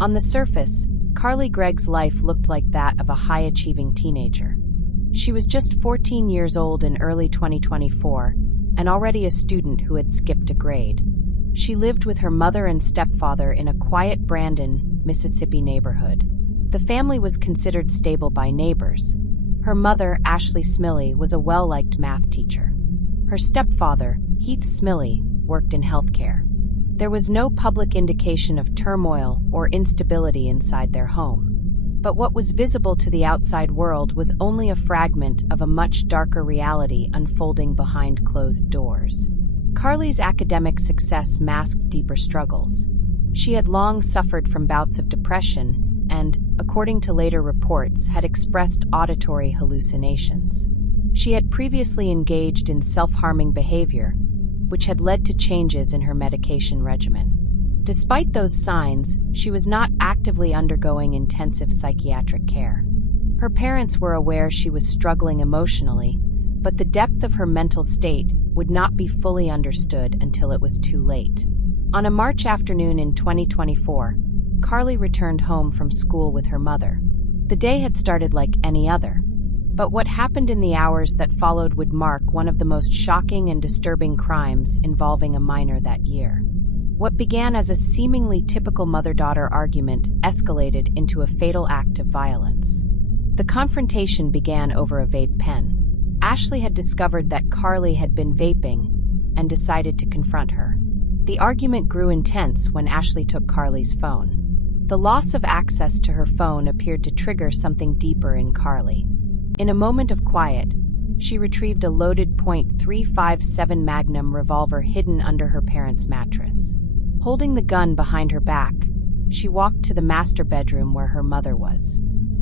On the surface, Carly Gregg's life looked like that of a high-achieving teenager. She was just 14 years old in early 2024 and already a student who had skipped a grade. She lived with her mother and stepfather in a quiet Brandon, Mississippi neighborhood. The family was considered stable by neighbors. Her mother, Ashley Smiley, was a well-liked math teacher. Her stepfather, Heath Smiley, worked in healthcare. There was no public indication of turmoil or instability inside their home. But what was visible to the outside world was only a fragment of a much darker reality unfolding behind closed doors. Carly's academic success masked deeper struggles. She had long suffered from bouts of depression and, according to later reports, had expressed auditory hallucinations. She had previously engaged in self-harming behavior, which had led to changes in her medication regimen. Despite those signs, she was not actively undergoing intensive psychiatric care. Her parents were aware she was struggling emotionally, but the depth of her mental state would not be fully understood until it was too late. On a March afternoon in 2024, Carly returned home from school with her mother. The day had started like any other. But what happened in the hours that followed would mark one of the most shocking and disturbing crimes involving a minor that year. What began as a seemingly typical mother-daughter argument escalated into a fatal act of violence. The confrontation began over a vape pen. Ashley had discovered that Carly had been vaping and decided to confront her. The argument grew intense when Ashley took Carly's phone. The loss of access to her phone appeared to trigger something deeper in Carly. In a moment of quiet, she retrieved a loaded .357 Magnum revolver hidden under her parents' mattress. Holding the gun behind her back, she walked to the master bedroom where her mother was.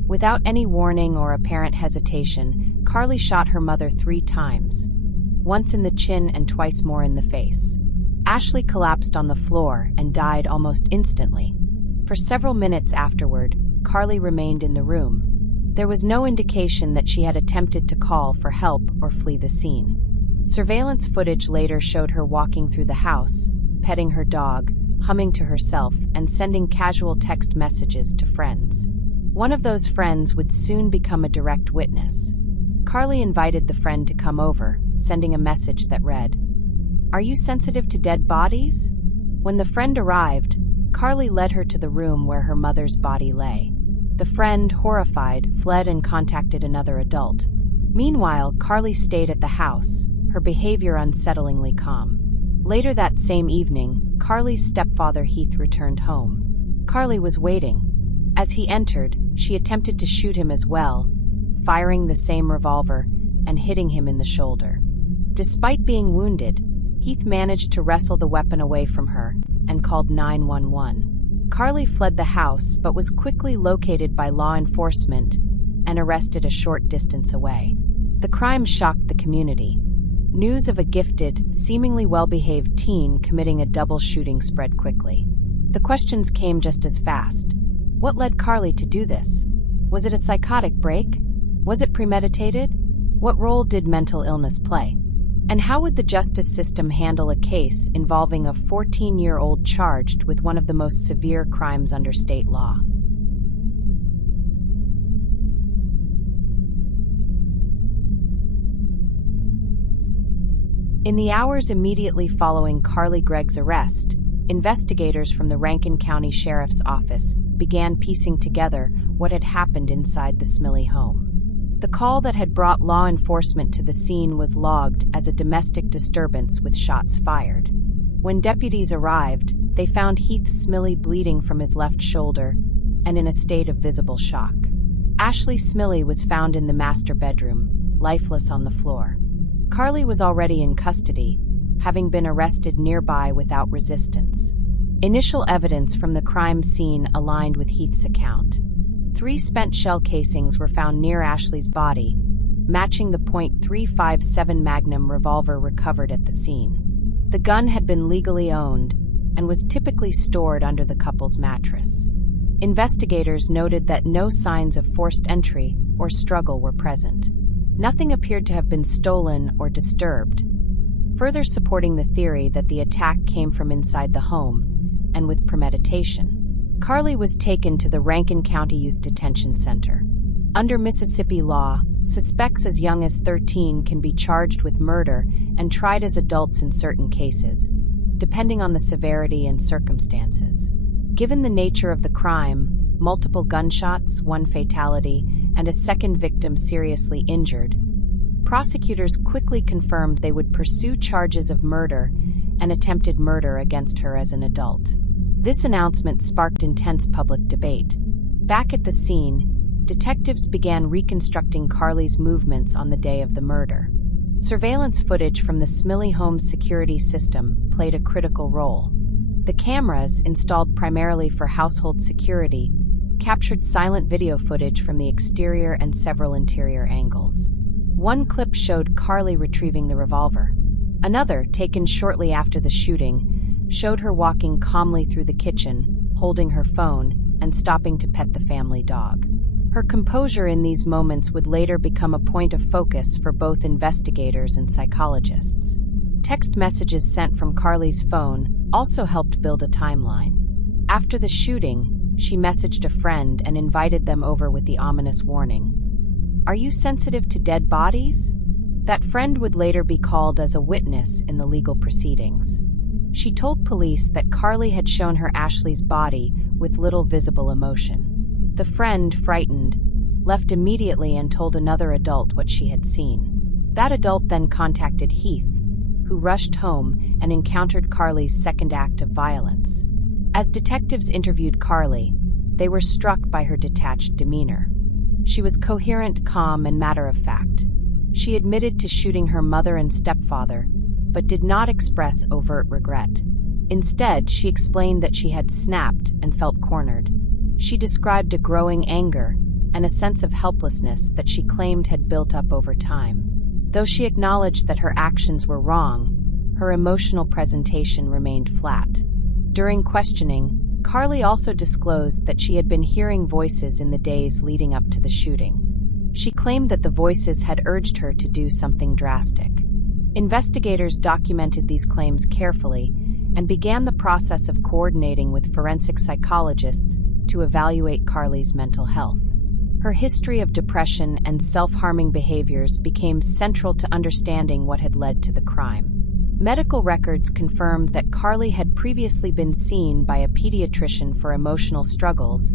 Without any warning or apparent hesitation, Carly shot her mother 3 times, once in the chin and twice more in the face. Ashley collapsed on the floor and died almost instantly. For several minutes afterward, Carly remained in the room. There was no indication that she had attempted to call for help or flee the scene. Surveillance footage later showed her walking through the house, petting her dog, humming to herself, and sending casual text messages to friends. One of those friends would soon become a direct witness. Carly invited the friend to come over, sending a message that read, "Are you sensitive to dead bodies?" When the friend arrived, Carly led her to the room where her mother's body lay. The friend, horrified, fled and contacted another adult. Meanwhile, Carly stayed at the house, her behavior unsettlingly calm. Later that same evening, Carly's stepfather Heath returned home. Carly was waiting. As he entered, she attempted to shoot him as well, firing the same revolver and hitting him in the shoulder. Despite being wounded, Heath managed to wrestle the weapon away from her and called 911. Carly fled the house but was quickly located by law enforcement and arrested a short distance away. The crime shocked the community. News of a gifted, seemingly well-behaved teen committing a double shooting spread quickly. The questions came just as fast. What led Carly to do this? Was it a psychotic break? Was it premeditated? What role did mental illness play? And how would the justice system handle a case involving a 14-year-old charged with one of the most severe crimes under state law? In the hours immediately following Carly Gregg's arrest, investigators from the Rankin County Sheriff's Office began piecing together what had happened inside the Smiley home. The call that had brought law enforcement to the scene was logged as a domestic disturbance with shots fired. When deputies arrived, they found Heath Smiley bleeding from his left shoulder and in a state of visible shock. Ashley Smiley was found in the master bedroom, lifeless on the floor. Carly was already in custody, having been arrested nearby without resistance. Initial evidence from the crime scene aligned with Heath's account. 3 spent shell casings were found near Ashley's body, matching the .357 Magnum revolver recovered at the scene. The gun had been legally owned and was typically stored under the couple's mattress. Investigators noted that no signs of forced entry or struggle were present. Nothing appeared to have been stolen or disturbed, further supporting the theory that the attack came from inside the home and with premeditation. Carly was taken to the Rankin County Youth Detention Center. Under Mississippi law, suspects as young as 13 can be charged with murder and tried as adults in certain cases, depending on the severity and circumstances. Given the nature of the crime, multiple gunshots, one fatality, and a second victim seriously injured, prosecutors quickly confirmed they would pursue charges of murder and attempted murder against her as an adult. This announcement sparked intense public debate. Back at the scene, detectives began reconstructing Carly's movements on the day of the murder. Surveillance footage from the Smiley Homes security system played a critical role. The cameras, installed primarily for household security, captured silent video footage from the exterior and several interior angles. One clip showed Carly retrieving the revolver. Another, taken shortly after the shooting, showed her walking calmly through the kitchen, holding her phone, and stopping to pet the family dog. Her composure in these moments would later become a point of focus for both investigators and psychologists. Text messages sent from Carly's phone also helped build a timeline. After the shooting, she messaged a friend and invited them over with the ominous warning, "Are you sensitive to dead bodies?" That friend would later be called as a witness in the legal proceedings. She told police that Carly had shown her Ashley's body with little visible emotion. The friend, frightened, left immediately and told another adult what she had seen. That adult then contacted Heath, who rushed home and encountered Carly's second act of violence. As detectives interviewed Carly, they were struck by her detached demeanor. She was coherent, calm, and matter-of-fact. She admitted to shooting her mother and stepfather, but did not express overt regret. Instead, she explained that she had snapped and felt cornered. She described a growing anger and a sense of helplessness that she claimed had built up over time. Though she acknowledged that her actions were wrong, her emotional presentation remained flat. During questioning, Carly also disclosed that she had been hearing voices in the days leading up to the shooting. She claimed that the voices had urged her to do something drastic. Investigators documented these claims carefully and began the process of coordinating with forensic psychologists to evaluate Carly's mental health. Her history of depression and self-harming behaviors became central to understanding what had led to the crime. Medical records confirmed that Carly had previously been seen by a pediatrician for emotional struggles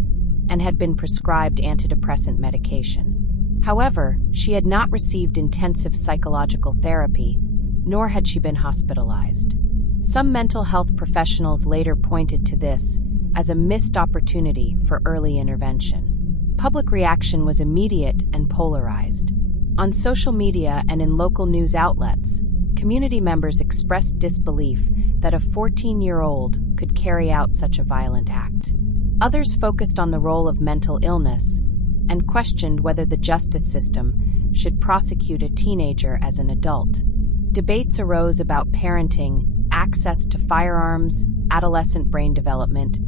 and had been prescribed antidepressant medication. However, she had not received intensive psychological therapy, nor had she been hospitalized. Some mental health professionals later pointed to this as a missed opportunity for early intervention. Public reaction was immediate and polarized. On social media and in local news outlets, community members expressed disbelief that a 14-year-old could carry out such a violent act. Others focused on the role of mental illness and questioned whether the justice system should prosecute a teenager as an adult. Debates arose about parenting, access to firearms, adolescent brain development,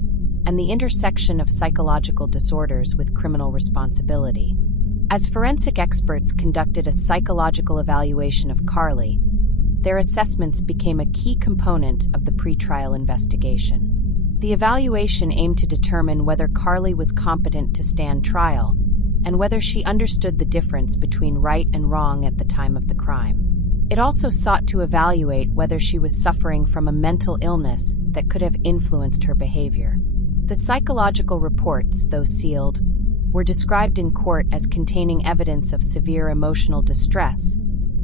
and the intersection of psychological disorders with criminal responsibility. As forensic experts conducted a psychological evaluation of Carly, their assessments became a key component of the pretrial investigation. The evaluation aimed to determine whether Carly was competent to stand trial and whether she understood the difference between right and wrong at the time of the crime. It also sought to evaluate whether she was suffering from a mental illness that could have influenced her behavior. The psychological reports, though sealed, were described in court as containing evidence of severe emotional distress,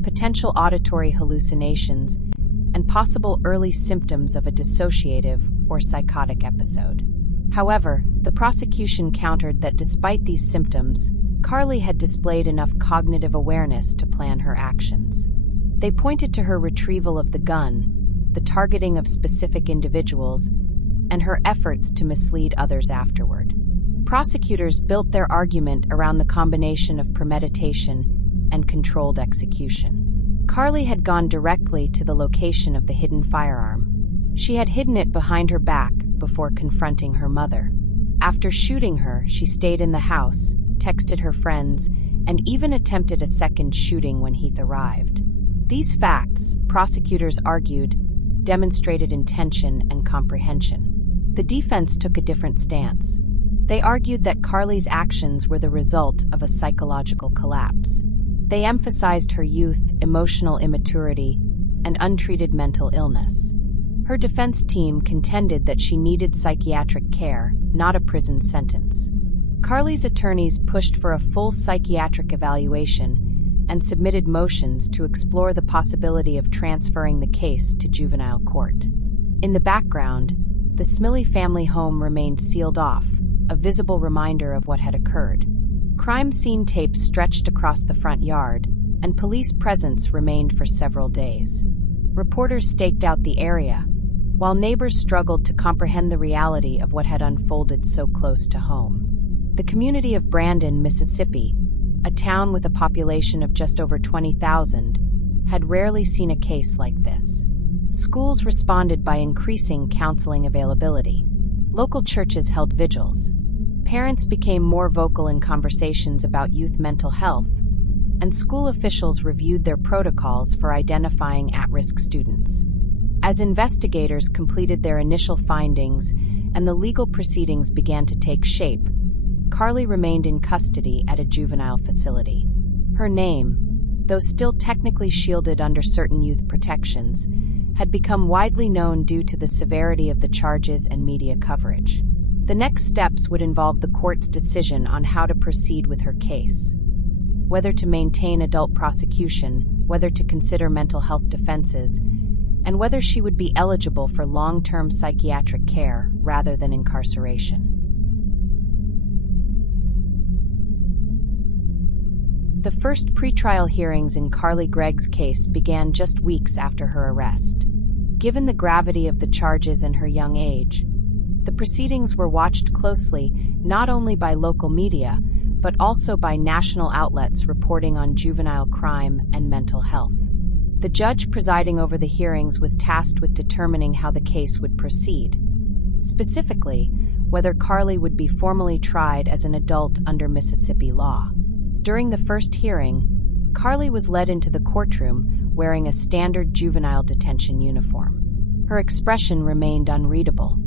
potential auditory hallucinations, and possible early symptoms of a dissociative or psychotic episode. However, the prosecution countered that despite these symptoms, Carly had displayed enough cognitive awareness to plan her actions. They pointed to her retrieval of the gun, the targeting of specific individuals, and her efforts to mislead others afterward. Prosecutors built their argument around the combination of premeditation and controlled execution. Carly had gone directly to the location of the hidden firearm. She had hidden it behind her back before confronting her mother. After shooting her, she stayed in the house, texted her friends, and even attempted a second shooting when Heath arrived. These facts, prosecutors argued, demonstrated intention and comprehension. The defense took a different stance. They argued that Carly's actions were the result of a psychological collapse. They emphasized her youth, emotional immaturity, and untreated mental illness. Her defense team contended that she needed psychiatric care, not a prison sentence. Carly's attorneys pushed for a full psychiatric evaluation and submitted motions to explore the possibility of transferring the case to juvenile court. In the background, the Smiley family home remained sealed off, a visible reminder of what had occurred. Crime scene tapes stretched across the front yard, and police presence remained for several days. Reporters staked out the area, while neighbors struggled to comprehend the reality of what had unfolded so close to home. The community of Brandon, Mississippi, a town with a population of just over 20,000, had rarely seen a case like this. Schools responded by increasing counseling availability. Local churches held vigils. Parents became more vocal in conversations about youth mental health, and school officials reviewed their protocols for identifying at-risk students. As investigators completed their initial findings and the legal proceedings began to take shape, Carly remained in custody at a juvenile facility. Her name, though still technically shielded under certain youth protections, had become widely known due to the severity of the charges and media coverage. The next steps would involve the court's decision on how to proceed with her case. Whether to maintain adult prosecution, whether to consider mental health defenses, and whether she would be eligible for long-term psychiatric care rather than incarceration. The first pretrial hearings in Carly Gregg's case began just weeks after her arrest. Given the gravity of the charges and her young age, the proceedings were watched closely not only by local media, but also by national outlets reporting on juvenile crime and mental health. The judge presiding over the hearings was tasked with determining how the case would proceed. Specifically, whether Carly would be formally tried as an adult under Mississippi law. During the first hearing, Carly was led into the courtroom wearing a standard juvenile detention uniform. Her expression remained unreadable.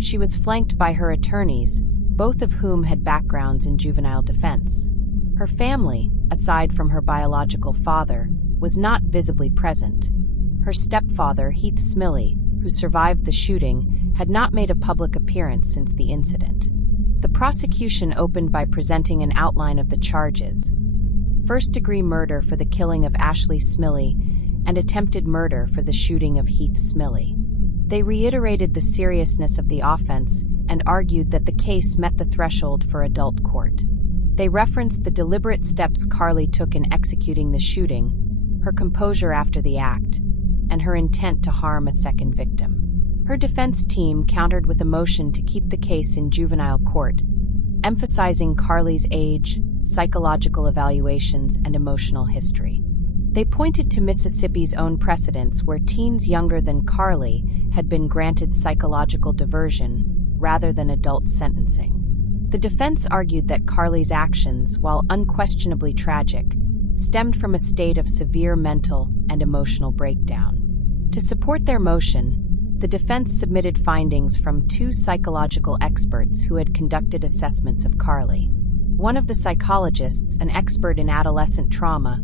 She was flanked by her attorneys, both of whom had backgrounds in juvenile defense. Her family, aside from her biological father, was not visibly present. Her stepfather, Heath Smiley, who survived the shooting, had not made a public appearance since the incident. The prosecution opened by presenting an outline of the charges: first-degree murder for the killing of Ashley Smiley and attempted murder for the shooting of Heath Smiley. They reiterated the seriousness of the offense and argued that the case met the threshold for adult court. They referenced the deliberate steps Carly took in executing the shooting, her composure after the act, and her intent to harm a second victim. Her defense team countered with a motion to keep the case in juvenile court, emphasizing Carly's age, psychological evaluations, and emotional history. They pointed to Mississippi's own precedents where teens younger than Carly had been granted psychological diversion rather than adult sentencing. The defense argued that Carly's actions, while unquestionably tragic, stemmed from a state of severe mental and emotional breakdown. To support their motion, the defense submitted findings from 2 psychological experts who had conducted assessments of Carly. One of the psychologists, an expert in adolescent trauma,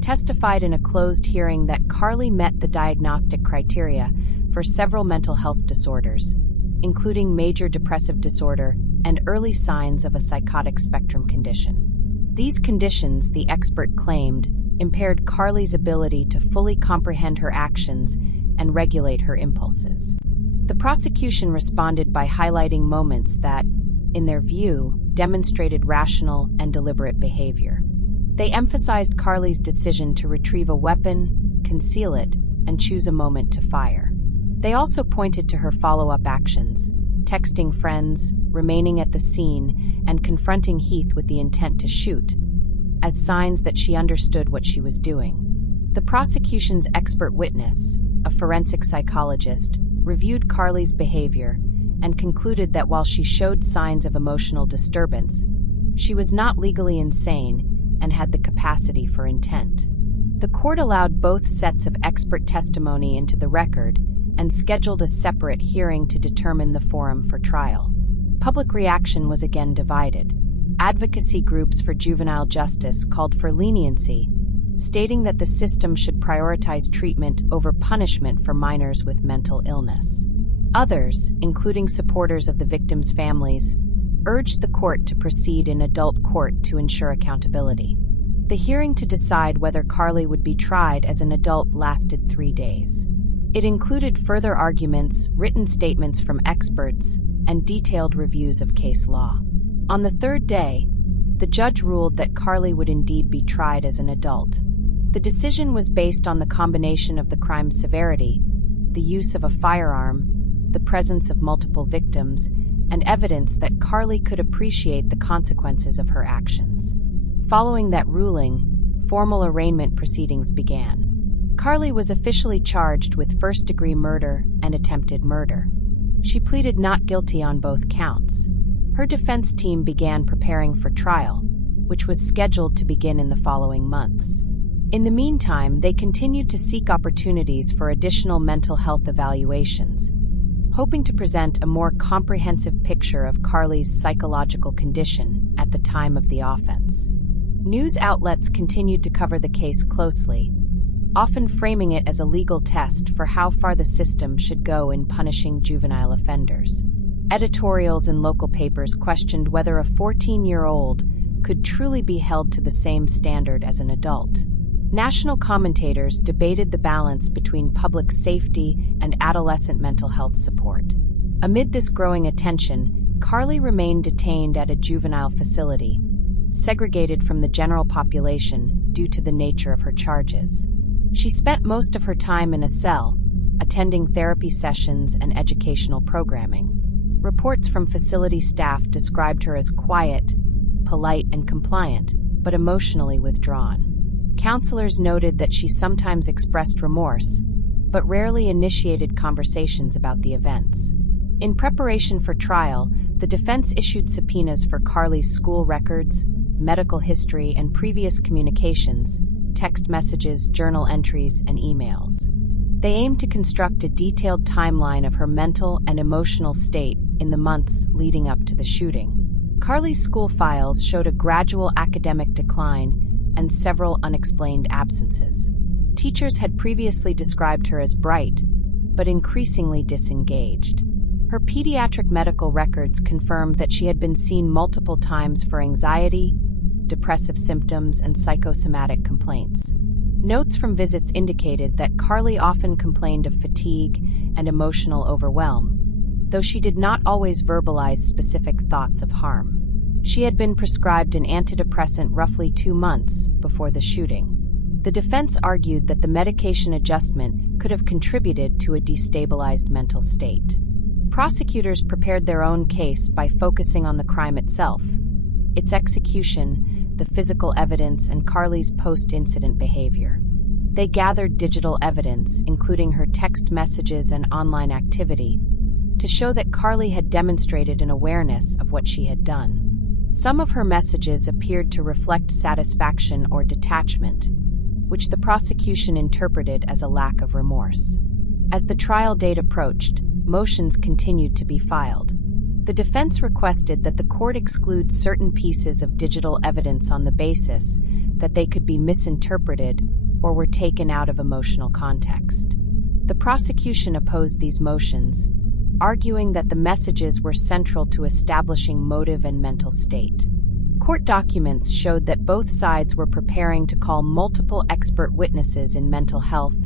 testified in a closed hearing that Carly met the diagnostic criteria for several mental health disorders, including major depressive disorder and early signs of a psychotic spectrum condition. These conditions, the expert claimed, impaired Carly's ability to fully comprehend her actions and regulate her impulses. The prosecution responded by highlighting moments that, in their view, demonstrated rational and deliberate behavior. They emphasized Carly's decision to retrieve a weapon, conceal it, and choose a moment to fire. They also pointed to her follow-up actions, texting friends, remaining at the scene, and confronting Heath with the intent to shoot, as signs that she understood what she was doing. The prosecution's expert witness, a forensic psychologist, reviewed Carly's behavior and concluded that while she showed signs of emotional disturbance, she was not legally insane and had the capacity for intent. The court allowed both sets of expert testimony into the record and scheduled a separate hearing to determine the forum for trial. Public reaction was again divided. Advocacy groups for juvenile justice called for leniency, stating that the system should prioritize treatment over punishment for minors with mental illness. Others, including supporters of the victims' families, urged the court to proceed in adult court to ensure accountability. The hearing to decide whether Carly would be tried as an adult lasted 3 days. It included further arguments, written statements from experts, and detailed reviews of case law. On the third day, the judge ruled that Carly would indeed be tried as an adult. The decision was based on the combination of the crime's severity, the use of a firearm, the presence of multiple victims, and evidence that Carly could appreciate the consequences of her actions. Following that ruling, formal arraignment proceedings began. Carly was officially charged with first-degree murder and attempted murder. She pleaded not guilty on both counts. Her defense team began preparing for trial, which was scheduled to begin in the following months. In the meantime, they continued to seek opportunities for additional mental health evaluations, hoping to present a more comprehensive picture of Carly's psychological condition at the time of the offense. News outlets continued to cover the case closely, often framing it as a legal test for how far the system should go in punishing juvenile offenders. Editorials in local papers questioned whether a 14-year-old could truly be held to the same standard as an adult. National commentators debated the balance between public safety and adolescent mental health support. Amid this growing attention, Carly remained detained at a juvenile facility, segregated from the general population due to the nature of her charges. She spent most of her time in a cell, attending therapy sessions and educational programming. Reports from facility staff described her as quiet, polite, and compliant, but emotionally withdrawn. Counselors noted that she sometimes expressed remorse, but rarely initiated conversations about the events. In preparation for trial, the defense issued subpoenas for Carly's school records, medical history, and previous communications, text messages, journal entries, and emails. They aimed to construct a detailed timeline of her mental and emotional state in the months leading up to the shooting. Carly's school files showed a gradual academic decline and several unexplained absences. Teachers had previously described her as bright, but increasingly disengaged. Her pediatric medical records confirmed that she had been seen multiple times for anxiety, depressive symptoms, and psychosomatic complaints. Notes from visits indicated that Carly often complained of fatigue and emotional overwhelm, though she did not always verbalize specific thoughts of harm. She had been prescribed an antidepressant roughly 2 months before the shooting. The defense argued that the medication adjustment could have contributed to a destabilized mental state. Prosecutors prepared their own case by focusing on the crime itself, its execution, the physical evidence, and Carly's post-incident behavior. They gathered digital evidence, including her text messages and online activity, to show that Carly had demonstrated an awareness of what she had done. Some of her messages appeared to reflect satisfaction or detachment, which the prosecution interpreted as a lack of remorse. As the trial date approached, motions continued to be filed. The defense requested that the court exclude certain pieces of digital evidence on the basis that they could be misinterpreted or were taken out of emotional context. The prosecution opposed these motions, arguing that the messages were central to establishing motive and mental state. Court documents showed that both sides were preparing to call multiple expert witnesses in mental health,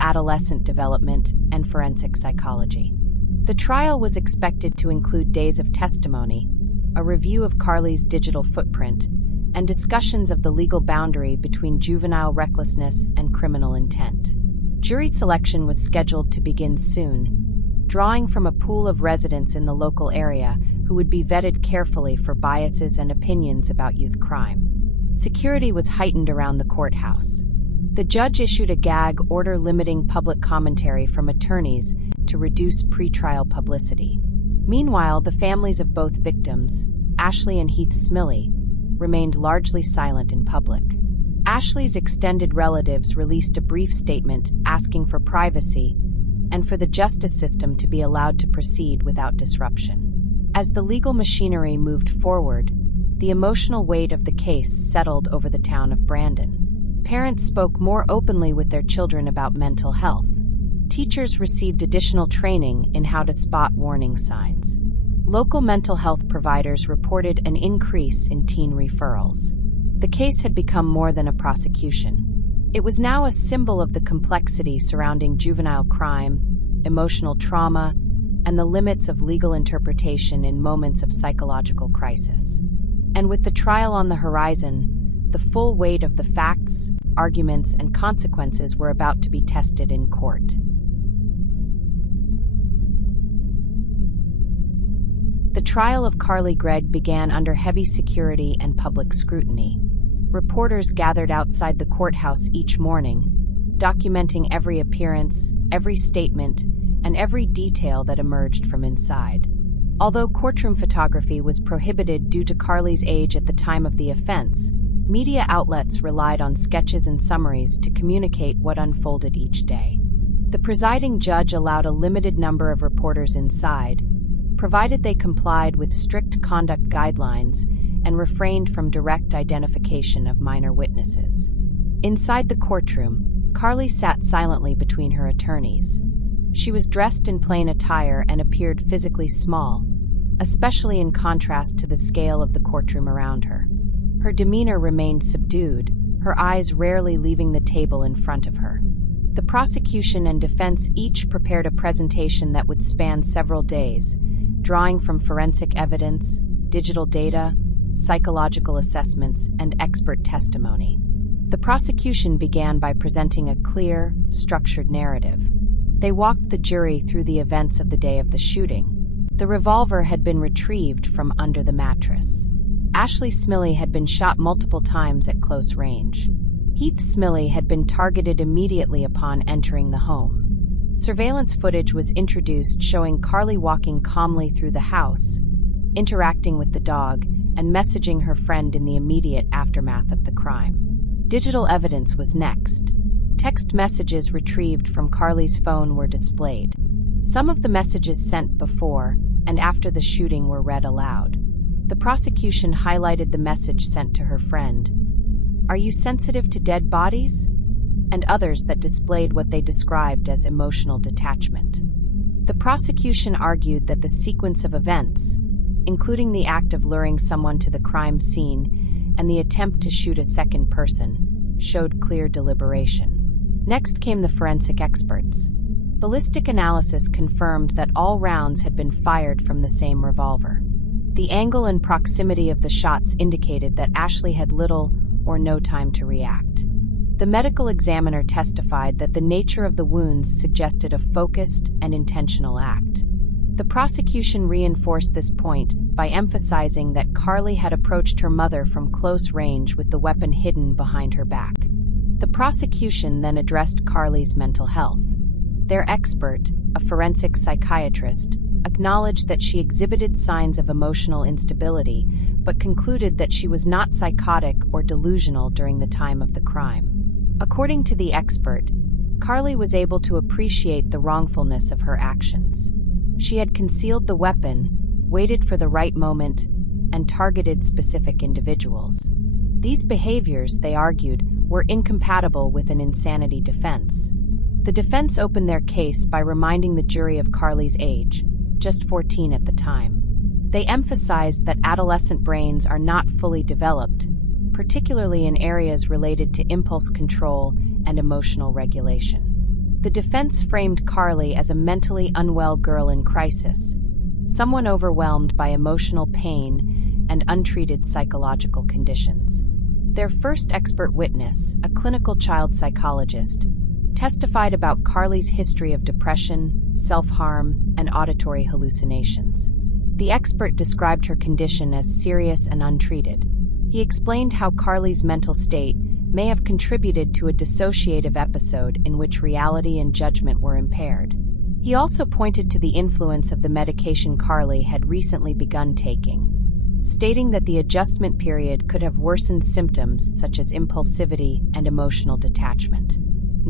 adolescent development, and forensic psychology. The trial was expected to include days of testimony, a review of Carly's digital footprint, and discussions of the legal boundary between juvenile recklessness and criminal intent. Jury selection was scheduled to begin soon, drawing from a pool of residents in the local area who would be vetted carefully for biases and opinions about youth crime. Security was heightened around the courthouse. The judge issued a gag order limiting public commentary from attorneys to reduce pretrial publicity. Meanwhile, the families of both victims, Ashley and Heath Smiley, remained largely silent in public. Ashley's extended relatives released a brief statement asking for privacy and for the justice system to be allowed to proceed without disruption. As the legal machinery moved forward, the emotional weight of the case settled over the town of Brandon. Parents spoke more openly with their children about mental health. Teachers received additional training in how to spot warning signs. Local mental health providers reported an increase in teen referrals. The case had become more than a prosecution. It was now a symbol of the complexity surrounding juvenile crime, emotional trauma, and the limits of legal interpretation in moments of psychological crisis. And with the trial on the horizon, the full weight of the facts, arguments, and consequences were about to be tested in court. The trial of Carly Gregg began under heavy security and public scrutiny. Reporters gathered outside the courthouse each morning, documenting every appearance, every statement, and every detail that emerged from inside. Although courtroom photography was prohibited due to Carly's age at the time of the offense, media outlets relied on sketches and summaries to communicate what unfolded each day. The presiding judge allowed a limited number of reporters inside, provided they complied with strict conduct guidelines and refrained from direct identification of minor witnesses. Inside the courtroom, Carly sat silently between her attorneys. She was dressed in plain attire and appeared physically small, especially in contrast to the scale of the courtroom around her. Her demeanor remained subdued, her eyes rarely leaving the table in front of her. The prosecution and defense each prepared a presentation that would span several days, drawing from forensic evidence, digital data, psychological assessments, and expert testimony. The prosecution began by presenting a clear, structured narrative. They walked the jury through the events of the day of the shooting. The revolver had been retrieved from under the mattress. Ashley Smiley had been shot multiple times at close range. Heath Smiley had been targeted immediately upon entering the home. Surveillance footage was introduced showing Carly walking calmly through the house, interacting with the dog, and messaging her friend in the immediate aftermath of the crime. Digital evidence was next. Text messages retrieved from Carly's phone were displayed. Some of the messages sent before and after the shooting were read aloud. The prosecution highlighted the message sent to her friend, "Are you sensitive to dead bodies?" and others that displayed what they described as emotional detachment. The prosecution argued that the sequence of events, including the act of luring someone to the crime scene and the attempt to shoot a second person, showed clear deliberation. Next came the forensic experts. Ballistic analysis confirmed that all rounds had been fired from the same revolver. The angle and proximity of the shots indicated that Ashley had little or no time to react. The medical examiner testified that the nature of the wounds suggested a focused and intentional act. The prosecution reinforced this point by emphasizing that Carly had approached her mother from close range with the weapon hidden behind her back. The prosecution then addressed Carly's mental health. Their expert, a forensic psychiatrist, acknowledged that she exhibited signs of emotional instability, but concluded that she was not psychotic or delusional during the time of the crime. According to the expert, Carly was able to appreciate the wrongfulness of her actions. She had concealed the weapon, waited for the right moment, and targeted specific individuals. These behaviors, they argued, were incompatible with an insanity defense. The defense opened their case by reminding the jury of Carly's age, just 14 at the time. They emphasized that adolescent brains are not fully developed, particularly in areas related to impulse control and emotional regulation. The defense framed Carly as a mentally unwell girl in crisis, someone overwhelmed by emotional pain and untreated psychological conditions. Their first expert witness, a clinical child psychologist, testified about Carly's history of depression, self-harm, and auditory hallucinations. The expert described her condition as serious and untreated. He explained how Carly's mental state may have contributed to a dissociative episode in which reality and judgment were impaired. He also pointed to the influence of the medication Carly had recently begun taking, stating that the adjustment period could have worsened symptoms such as impulsivity and emotional detachment.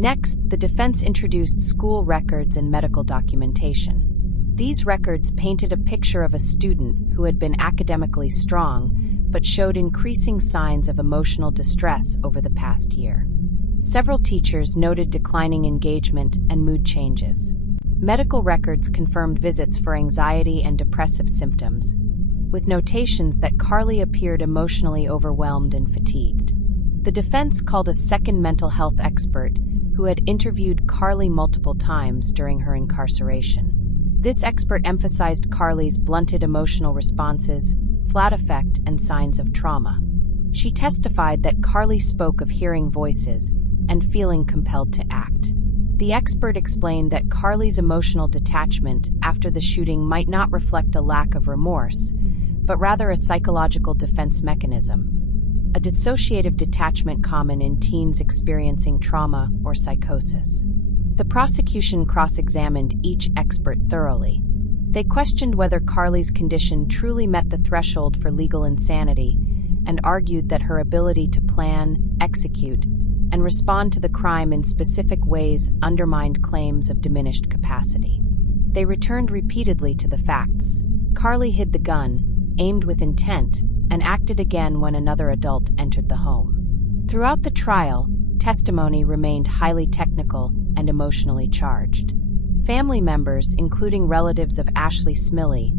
Next, the defense introduced school records and medical documentation. These records painted a picture of a student who had been academically strong, but showed increasing signs of emotional distress over the past year. Several teachers noted declining engagement and mood changes. Medical records confirmed visits for anxiety and depressive symptoms, with notations that Carly appeared emotionally overwhelmed and fatigued. The defense called a second mental health expert who had interviewed Carly multiple times during her incarceration. This expert emphasized Carly's blunted emotional responses, flat affect, and signs of trauma. She testified that Carly spoke of hearing voices and feeling compelled to act. The expert explained that Carly's emotional detachment after the shooting might not reflect a lack of remorse, but rather a psychological defense mechanism, a dissociative detachment common in teens experiencing trauma or psychosis. The prosecution cross-examined each expert thoroughly. They questioned whether Carly's condition truly met the threshold for legal insanity and argued that her ability to plan, execute, and respond to the crime in specific ways undermined claims of diminished capacity. They returned repeatedly to the facts. Carly hid the gun, aimed with intent, and acted again when another adult entered the home. Throughout the trial, testimony remained highly technical and emotionally charged. Family members, including relatives of Ashley Smiley,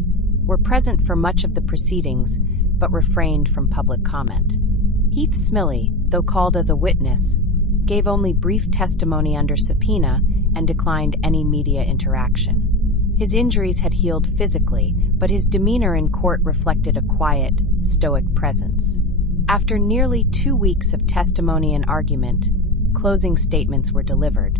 were present for much of the proceedings but refrained from public comment. Heath Smiley, though called as a witness, gave only brief testimony under subpoena and declined any media interaction. His injuries had healed physically, but his demeanor in court reflected a quiet, stoic presence. After nearly 2 weeks of testimony and argument, closing statements were delivered.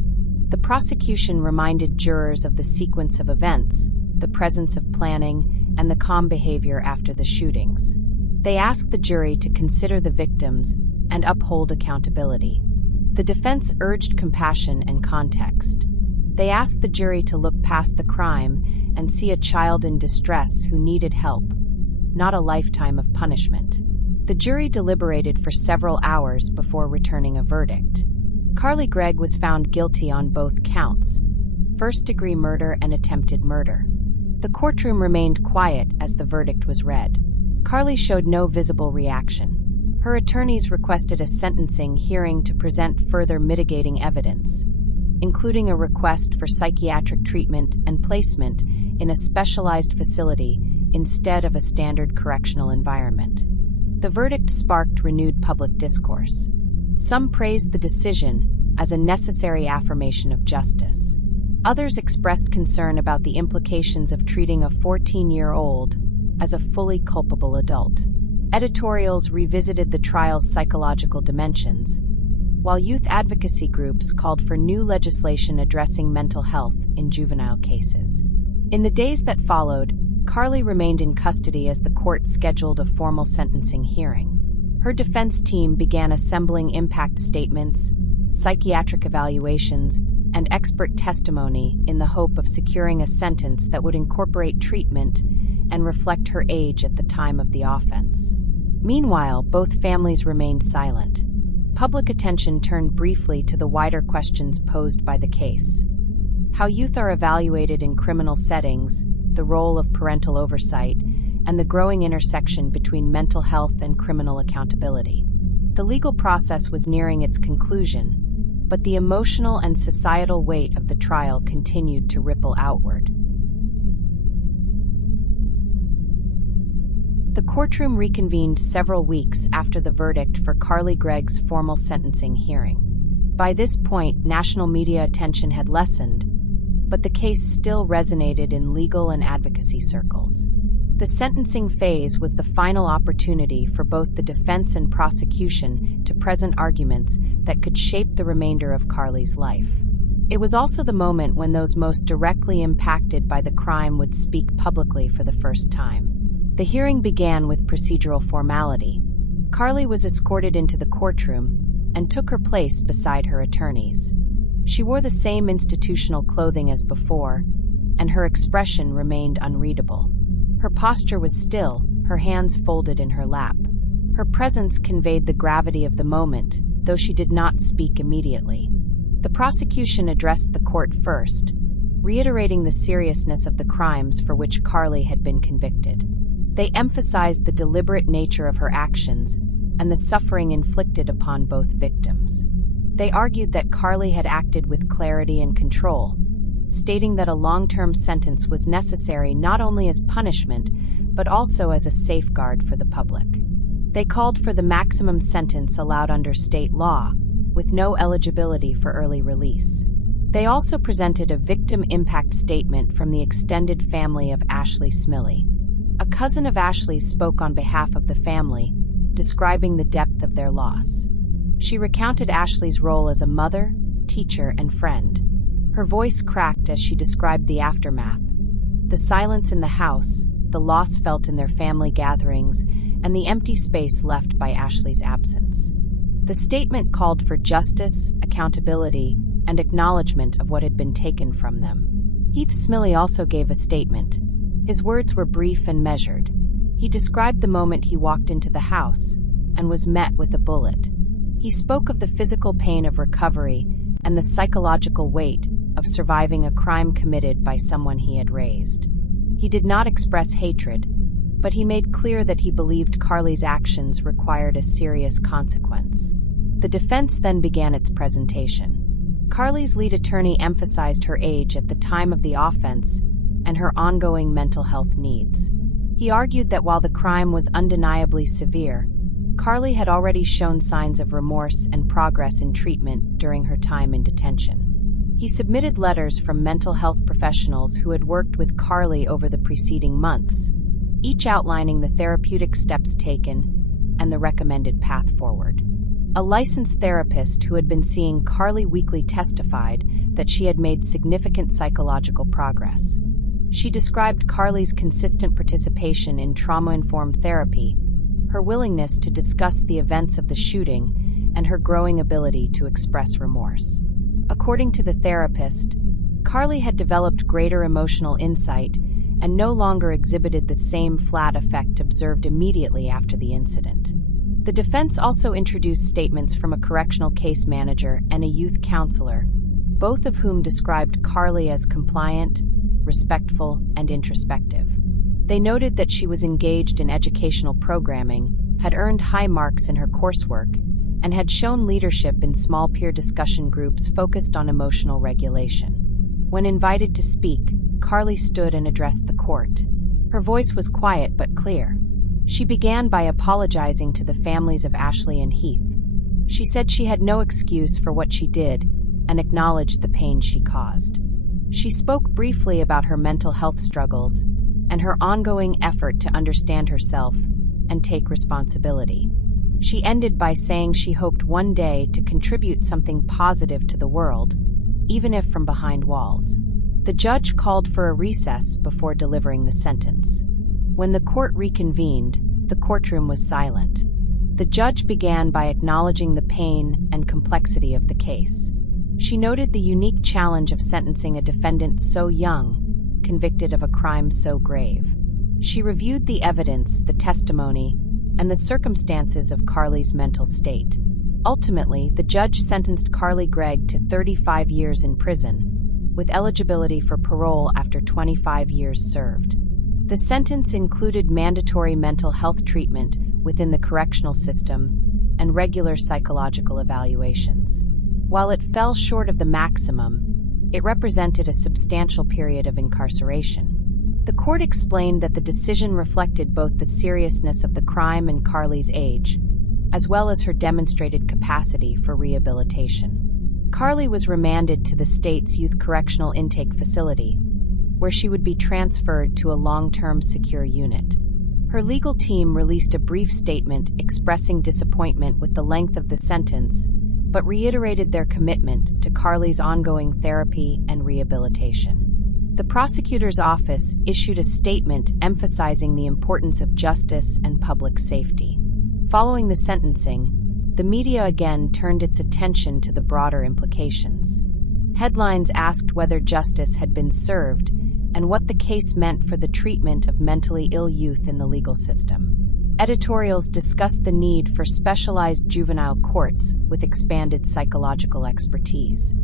The prosecution reminded jurors of the sequence of events, the presence of planning, and the calm behavior after the shootings. They asked the jury to consider the victims and uphold accountability. The defense urged compassion and context. They asked the jury to look past the crime and see a child in distress who needed help, not a lifetime of punishment. The jury deliberated for several hours before returning a verdict. Carly Gregg was found guilty on both counts, first-degree murder and attempted murder. The courtroom remained quiet as the verdict was read. Carly showed no visible reaction. Her attorneys requested a sentencing hearing to present further mitigating evidence, including a request for psychiatric treatment and placement in a specialized facility instead of a standard correctional environment. The verdict sparked renewed public discourse. Some praised the decision as a necessary affirmation of justice. Others expressed concern about the implications of treating a 14-year-old as a fully culpable adult. Editorials revisited the trial's psychological dimensions, while youth advocacy groups called for new legislation addressing mental health in juvenile cases. In the days that followed, Carly remained in custody as the court scheduled a formal sentencing hearing. Her defense team began assembling impact statements, psychiatric evaluations, and expert testimony in the hope of securing a sentence that would incorporate treatment and reflect her age at the time of the offense. Meanwhile, both families remained silent. Public attention turned briefly to the wider questions posed by the case: how youth are evaluated in criminal settings, the role of parental oversight, and the growing intersection between mental health and criminal accountability. The legal process was nearing its conclusion, but the emotional and societal weight of the trial continued to ripple outward. The courtroom reconvened several weeks after the verdict for Carly Gregg's formal sentencing hearing. By this point, national media attention had lessened, but the case still resonated in legal and advocacy circles. The sentencing phase was the final opportunity for both the defense and prosecution to present arguments that could shape the remainder of Carly's life. It was also the moment when those most directly impacted by the crime would speak publicly for the first time. The hearing began with procedural formality. Carly was escorted into the courtroom and took her place beside her attorneys. She wore the same institutional clothing as before, and her expression remained unreadable. Her posture was still, her hands folded in her lap. Her presence conveyed the gravity of the moment, though she did not speak immediately. The prosecution addressed the court first, reiterating the seriousness of the crimes for which Carly had been convicted. They emphasized the deliberate nature of her actions and the suffering inflicted upon both victims. They argued that Carly had acted with clarity and control, stating that a long-term sentence was necessary not only as punishment, but also as a safeguard for the public. They called for the maximum sentence allowed under state law, with no eligibility for early release. They also presented a victim impact statement from the extended family of Ashley Smiley. A cousin of Ashley's spoke on behalf of the family, describing the depth of their loss. She recounted Ashley's role as a mother, teacher, and friend. Her voice cracked as she described the aftermath: the silence in the house, the loss felt in their family gatherings, and the empty space left by Ashley's absence. The statement called for justice, accountability, and acknowledgement of what had been taken from them. Heath Smiley also gave a statement. His words were brief and measured. He described the moment he walked into the house and was met with a bullet. He spoke of the physical pain of recovery and the psychological weight of surviving a crime committed by someone he had raised. He did not express hatred, but he made clear that he believed Carly's actions required a serious consequence. The defense then began its presentation. Carly's lead attorney emphasized her age at the time of the offense and her ongoing mental health needs. He argued that while the crime was undeniably severe, Carly had already shown signs of remorse and progress in treatment during her time in detention. He submitted letters from mental health professionals who had worked with Carly over the preceding months, each outlining the therapeutic steps taken and the recommended path forward. A licensed therapist who had been seeing Carly weekly testified that she had made significant psychological progress. She described Carly's consistent participation in trauma-informed therapy, her willingness to discuss the events of the shooting, and her growing ability to express remorse. According to the therapist, Carly had developed greater emotional insight and no longer exhibited the same flat affect observed immediately after the incident. The defense also introduced statements from a correctional case manager and a youth counselor, both of whom described Carly as compliant, respectful, and introspective. They noted that she was engaged in educational programming, had earned high marks in her coursework, and had shown leadership in small peer discussion groups focused on emotional regulation. When invited to speak, Carly stood and addressed the court. Her voice was quiet but clear. She began by apologizing to the families of Ashley and Heath. She said she had no excuse for what she did and acknowledged the pain she caused. She spoke briefly about her mental health struggles and her ongoing effort to understand herself and take responsibility. She ended by saying she hoped one day to contribute something positive to the world, even if from behind walls. The judge called for a recess before delivering the sentence. When the court reconvened, the courtroom was silent. The judge began by acknowledging the pain and complexity of the case. She noted the unique challenge of sentencing a defendant so young, convicted of a crime so grave. She reviewed the evidence, the testimony, and the circumstances of Carly's mental state. Ultimately, the judge sentenced Carly Gregg to 35 years in prison, with eligibility for parole after 25 years served. The sentence included mandatory mental health treatment within the correctional system and regular psychological evaluations. While it fell short of the maximum, it represented a substantial period of incarceration. The court explained that the decision reflected both the seriousness of the crime and Carly's age, as well as her demonstrated capacity for rehabilitation. Carly was remanded to the state's youth correctional intake facility, where she would be transferred to a long-term secure unit. Her legal team released a brief statement expressing disappointment with the length of the sentence, but reiterated their commitment to Carly's ongoing therapy and rehabilitation. The prosecutor's office issued a statement emphasizing the importance of justice and public safety. Following the sentencing, the media again turned its attention to the broader implications. Headlines asked whether justice had been served and what the case meant for the treatment of mentally ill youth in the legal system. Editorials discussed the need for specialized juvenile courts with expanded psychological expertise.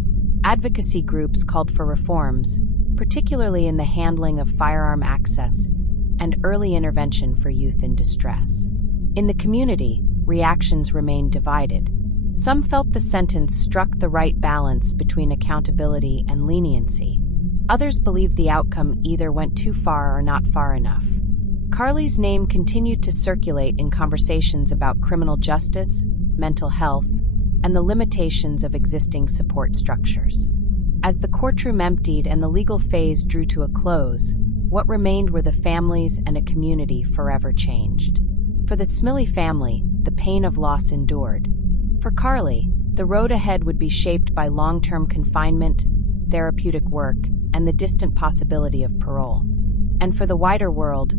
Advocacy groups called for reforms, particularly in the handling of firearm access and early intervention for youth in distress. In the community, reactions remained divided. Some felt the sentence struck the right balance between accountability and leniency. Others believed the outcome either went too far or not far enough. Carly's name continued to circulate in conversations about criminal justice, mental health, and the limitations of existing support structures. As the courtroom emptied and the legal phase drew to a close, what remained were the families and a community forever changed. For the Smiley family, the pain of loss endured. For Carly, the road ahead would be shaped by long-term confinement, therapeutic work, and the distant possibility of parole. And for the wider world,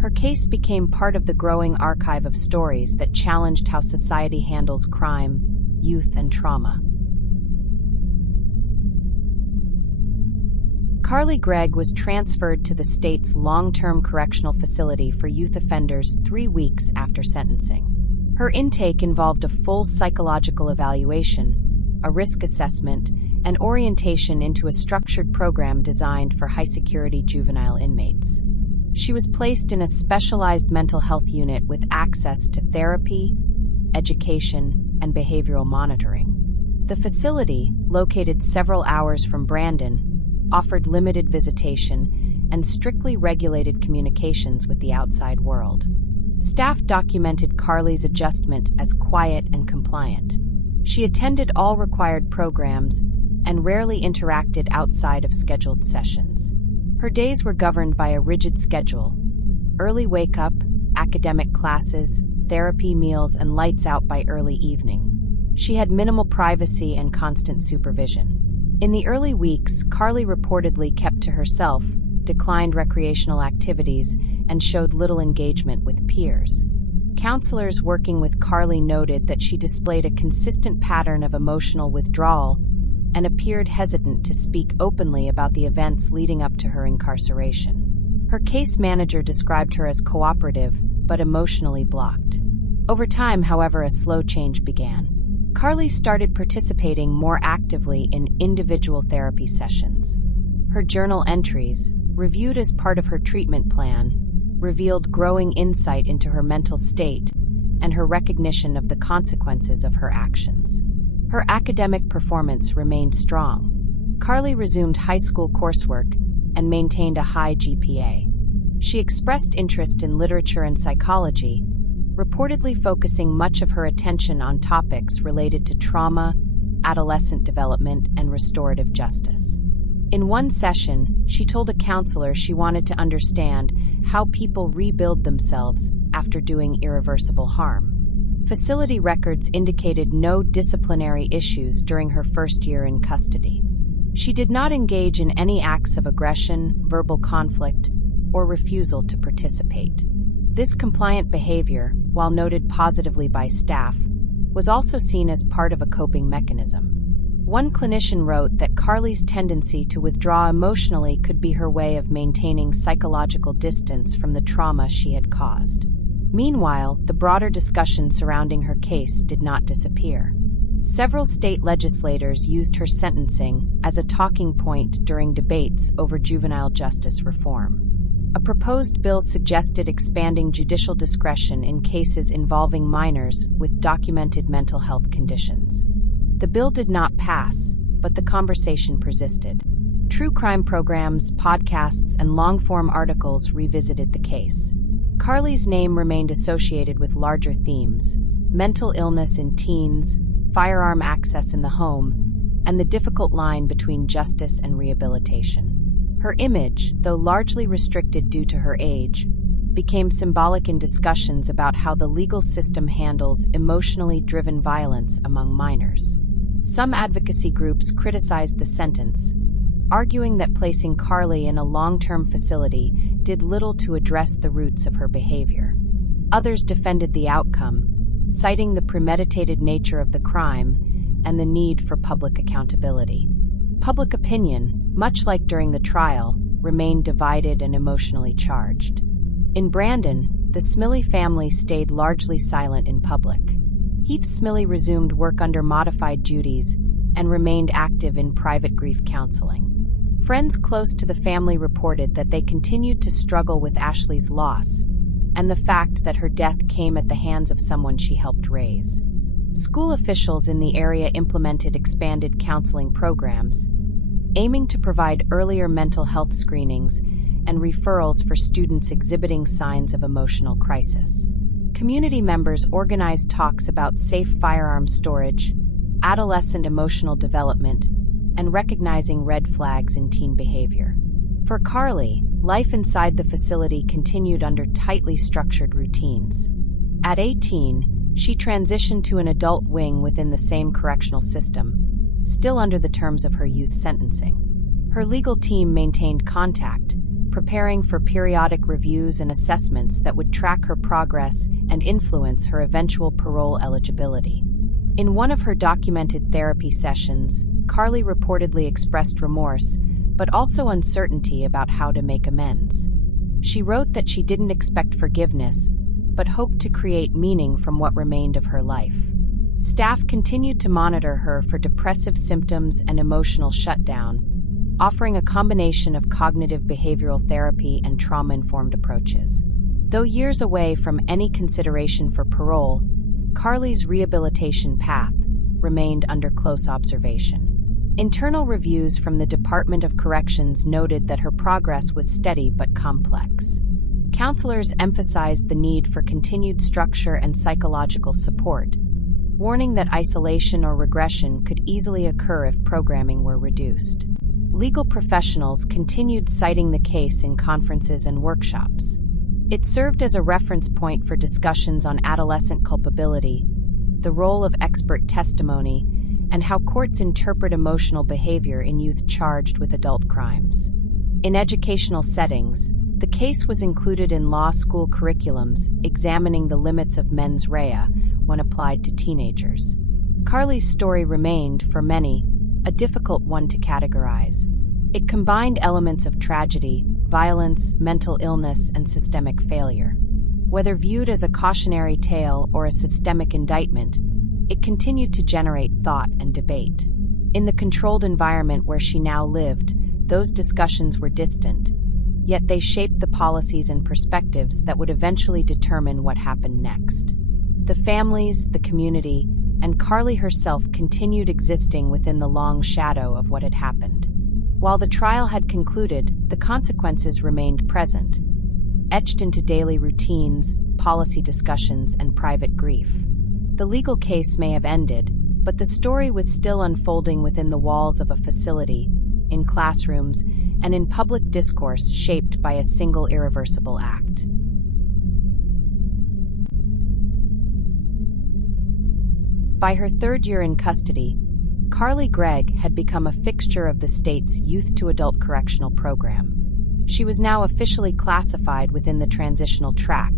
her case became part of the growing archive of stories that challenged how society handles crime, youth, and trauma. Carly Gregg was transferred to the state's long-term correctional facility for youth offenders 3 weeks after sentencing. Her intake involved a full psychological evaluation, a risk assessment, and orientation into a structured program designed for high-security juvenile inmates. She was placed in a specialized mental health unit with access to therapy, education, and behavioral monitoring. The facility, located several hours from Brandon, offered limited visitation and strictly regulated communications with the outside world. Staff documented Carly's adjustment as quiet and compliant. She attended all required programs and rarely interacted outside of scheduled sessions. Her days were governed by a rigid schedule: early wake-up, academic classes, therapy, meals, and lights out by early evening. She had minimal privacy and constant supervision. In the early weeks, Carly reportedly kept to herself, declined recreational activities, and showed little engagement with peers. Counselors working with Carly noted that she displayed a consistent pattern of emotional withdrawal and appeared hesitant to speak openly about the events leading up to her incarceration. Her case manager described her as cooperative but emotionally blocked. Over time, however, a slow change began. Carly started participating more actively in individual therapy sessions. Her journal entries, reviewed as part of her treatment plan, revealed growing insight into her mental state and her recognition of the consequences of her actions. Her academic performance remained strong. Carly resumed high school coursework and maintained a high GPA. She expressed interest in literature and psychology, reportedly focusing much of her attention on topics related to trauma, adolescent development, and restorative justice. In one session, she told a counselor she wanted to understand how people rebuild themselves after doing irreversible harm. Facility records indicated no disciplinary issues during her first year in custody. She did not engage in any acts of aggression, verbal conflict, or refusal to participate. This compliant behavior, while noted positively by staff, was also seen as part of a coping mechanism. One clinician wrote that Carly's tendency to withdraw emotionally could be her way of maintaining psychological distance from the trauma she had caused. Meanwhile, the broader discussion surrounding her case did not disappear. Several state legislators used her sentencing as a talking point during debates over juvenile justice reform. A proposed bill suggested expanding judicial discretion in cases involving minors with documented mental health conditions. The bill did not pass, but the conversation persisted. True crime programs, podcasts, and long-form articles revisited the case. Carly's name remained associated with larger themes: mental illness in teens, firearm access in the home, and the difficult line between justice and rehabilitation. Her image, though largely restricted due to her age, became symbolic in discussions about how the legal system handles emotionally driven violence among minors. Some advocacy groups criticized the sentence, arguing that placing Carly in a long-term facility did little to address the roots of her behavior. Others defended the outcome, citing the premeditated nature of the crime and the need for public accountability. Public opinion, much like during the trial, remained divided and emotionally charged. In Brandon, the Smiley family stayed largely silent in public. Heath Smiley resumed work under modified duties and remained active in private grief counseling. Friends close to the family reported that they continued to struggle with Ashley's loss and the fact that her death came at the hands of someone she helped raise. School officials in the area implemented expanded counseling programs, aiming to provide earlier mental health screenings and referrals for students exhibiting signs of emotional crisis. Community members organized talks about safe firearm storage, adolescent emotional development, and recognizing red flags in teen behavior. For Carly, life inside the facility continued under tightly structured routines. At 18, she transitioned to an adult wing within the same correctional system, still under the terms of her youth sentencing. Her legal team maintained contact, preparing for periodic reviews and assessments that would track her progress and influence her eventual parole eligibility. In one of her documented therapy sessions, Carly reportedly expressed remorse, but also uncertainty about how to make amends. She wrote that she didn't expect forgiveness, but hoped to create meaning from what remained of her life. Staff continued to monitor her for depressive symptoms and emotional shutdown, offering a combination of cognitive behavioral therapy and trauma-informed approaches. Though years away from any consideration for parole, Carly's rehabilitation path remained under close observation. Internal reviews from the Department of Corrections noted that her progress was steady but complex. Counselors emphasized the need for continued structure and psychological support, warning that isolation or regression could easily occur if programming were reduced. Legal professionals continued citing the case in conferences and workshops. It served as a reference point for discussions on adolescent culpability, the role of expert testimony, and how courts interpret emotional behavior in youth charged with adult crimes. In educational settings, the case was included in law school curriculums examining the limits of mens rea when applied to teenagers. Carly's story remained, for many, a difficult one to categorize. It combined elements of tragedy, violence, mental illness, and systemic failure. Whether viewed as a cautionary tale or a systemic indictment, it continued to generate thought and debate. In the controlled environment where she now lived, those discussions were distant, yet they shaped the policies and perspectives that would eventually determine what happened next. The families, the community, and Carly herself continued existing within the long shadow of what had happened. While the trial had concluded, the consequences remained present, etched into daily routines, policy discussions, and private grief. The legal case may have ended, but the story was still unfolding within the walls of a facility, in classrooms, and in public discourse shaped by a single irreversible act. By her third year in custody, Carly Gregg had become a fixture of the state's youth-to-adult correctional program. She was now officially classified within the transitional track,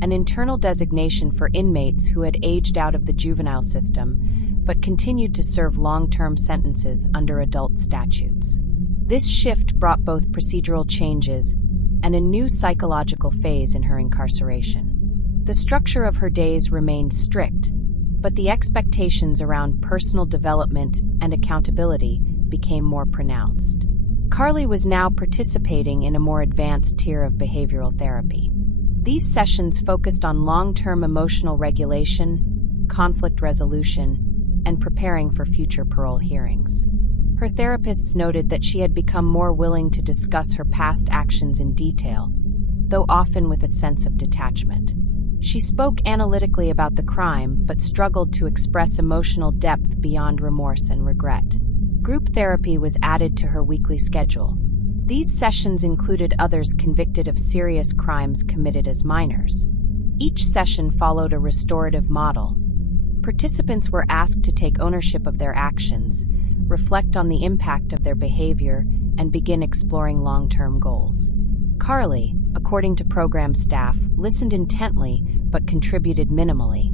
an internal designation for inmates who had aged out of the juvenile system but continued to serve long-term sentences under adult statutes. This shift brought both procedural changes and a new psychological phase in her incarceration. The structure of her days remained strict, but the expectations around personal development and accountability became more pronounced. Carly was now participating in a more advanced tier of behavioral therapy. These sessions focused on long-term emotional regulation, conflict resolution, and preparing for future parole hearings. Her therapists noted that she had become more willing to discuss her past actions in detail, though often with a sense of detachment. She spoke analytically about the crime, but struggled to express emotional depth beyond remorse and regret. Group therapy was added to her weekly schedule. These sessions included others convicted of serious crimes committed as minors. Each session followed a restorative model. Participants were asked to take ownership of their actions, reflect on the impact of their behavior, and begin exploring long-term goals. Carly, according to program staff, listened intently but contributed minimally.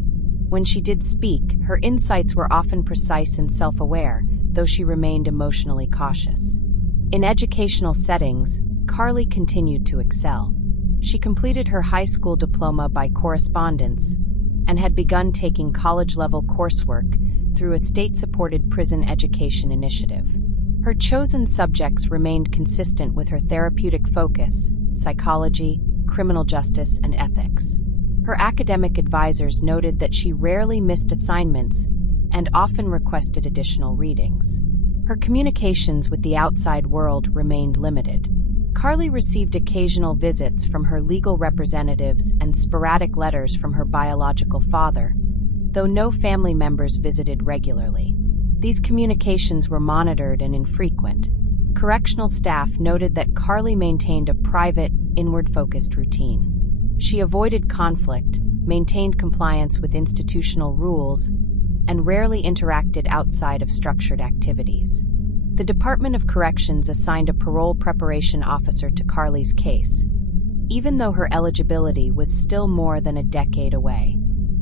When she did speak, her insights were often precise and self-aware, though she remained emotionally cautious. In educational settings, Carly continued to excel. She completed her high school diploma by correspondence and had begun taking college-level coursework, through a state-supported prison education initiative. Her chosen subjects remained consistent with her therapeutic focus: psychology, criminal justice, and ethics. Her academic advisors noted that she rarely missed assignments and often requested additional readings. Her communications with the outside world remained limited. Carly received occasional visits from her legal representatives and sporadic letters from her biological father, though no family members visited regularly. These communications were monitored and infrequent. Correctional staff noted that Carly maintained a private, inward-focused routine. She avoided conflict, maintained compliance with institutional rules, and rarely interacted outside of structured activities. The Department of Corrections assigned a parole preparation officer to Carly's case, even though her eligibility was still more than a decade away.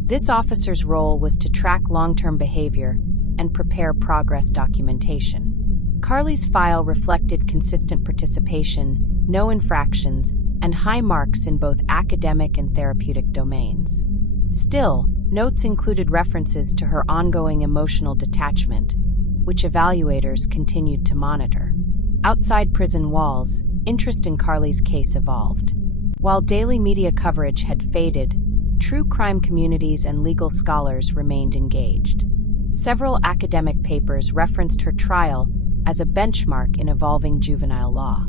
This officer's role was to track long-term behavior and prepare progress documentation. Carly's file reflected consistent participation, no infractions, and high marks in both academic and therapeutic domains. Still, notes included references to her ongoing emotional detachment, which evaluators continued to monitor. Outside prison walls, interest in Carly's case evolved. While daily media coverage had faded, true crime communities and legal scholars remained engaged. Several academic papers referenced her trial as a benchmark in evolving juvenile law.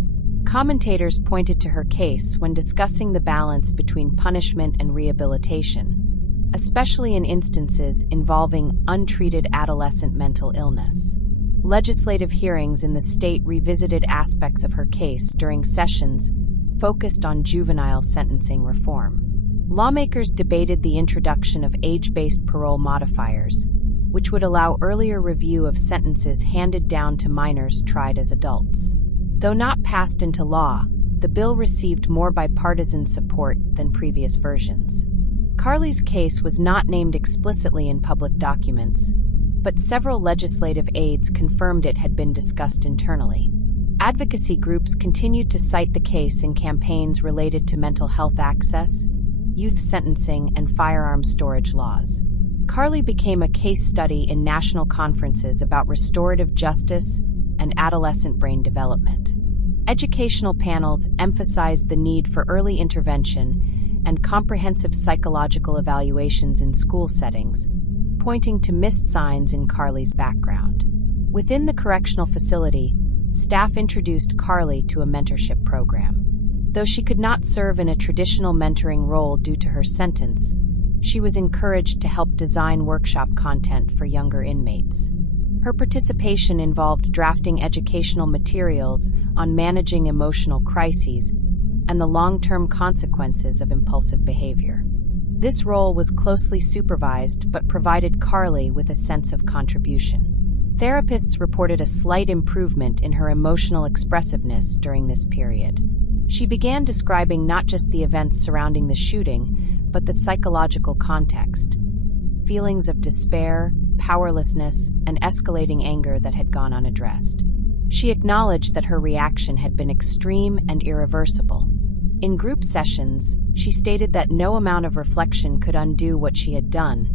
Commentators pointed to her case when discussing the balance between punishment and rehabilitation, especially in instances involving untreated adolescent mental illness. Legislative hearings in the state revisited aspects of her case during sessions focused on juvenile sentencing reform. Lawmakers debated the introduction of age-based parole modifiers, which would allow earlier review of sentences handed down to minors tried as adults. Though not passed into law, the bill received more bipartisan support than previous versions. Carly's case was not named explicitly in public documents, but several legislative aides confirmed it had been discussed internally. Advocacy groups continued to cite the case in campaigns related to mental health access, youth sentencing, and firearm storage laws. Carly became a case study in national conferences about restorative justice and adolescent brain development. Educational panels emphasized the need for early intervention and comprehensive psychological evaluations in school settings, pointing to missed signs in Carly's background. Within the correctional facility, staff introduced Carly to a mentorship program. Though she could not serve in a traditional mentoring role due to her sentence, she was encouraged to help design workshop content for younger inmates. Her participation involved drafting educational materials on managing emotional crises and the long-term consequences of impulsive behavior. This role was closely supervised but provided Carly with a sense of contribution. Therapists reported a slight improvement in her emotional expressiveness during this period. She began describing not just the events surrounding the shooting, but the psychological context, feelings of despair, powerlessness, and escalating anger that had gone unaddressed. She acknowledged that her reaction had been extreme and irreversible. In group sessions, she stated that no amount of reflection could undo what she had done,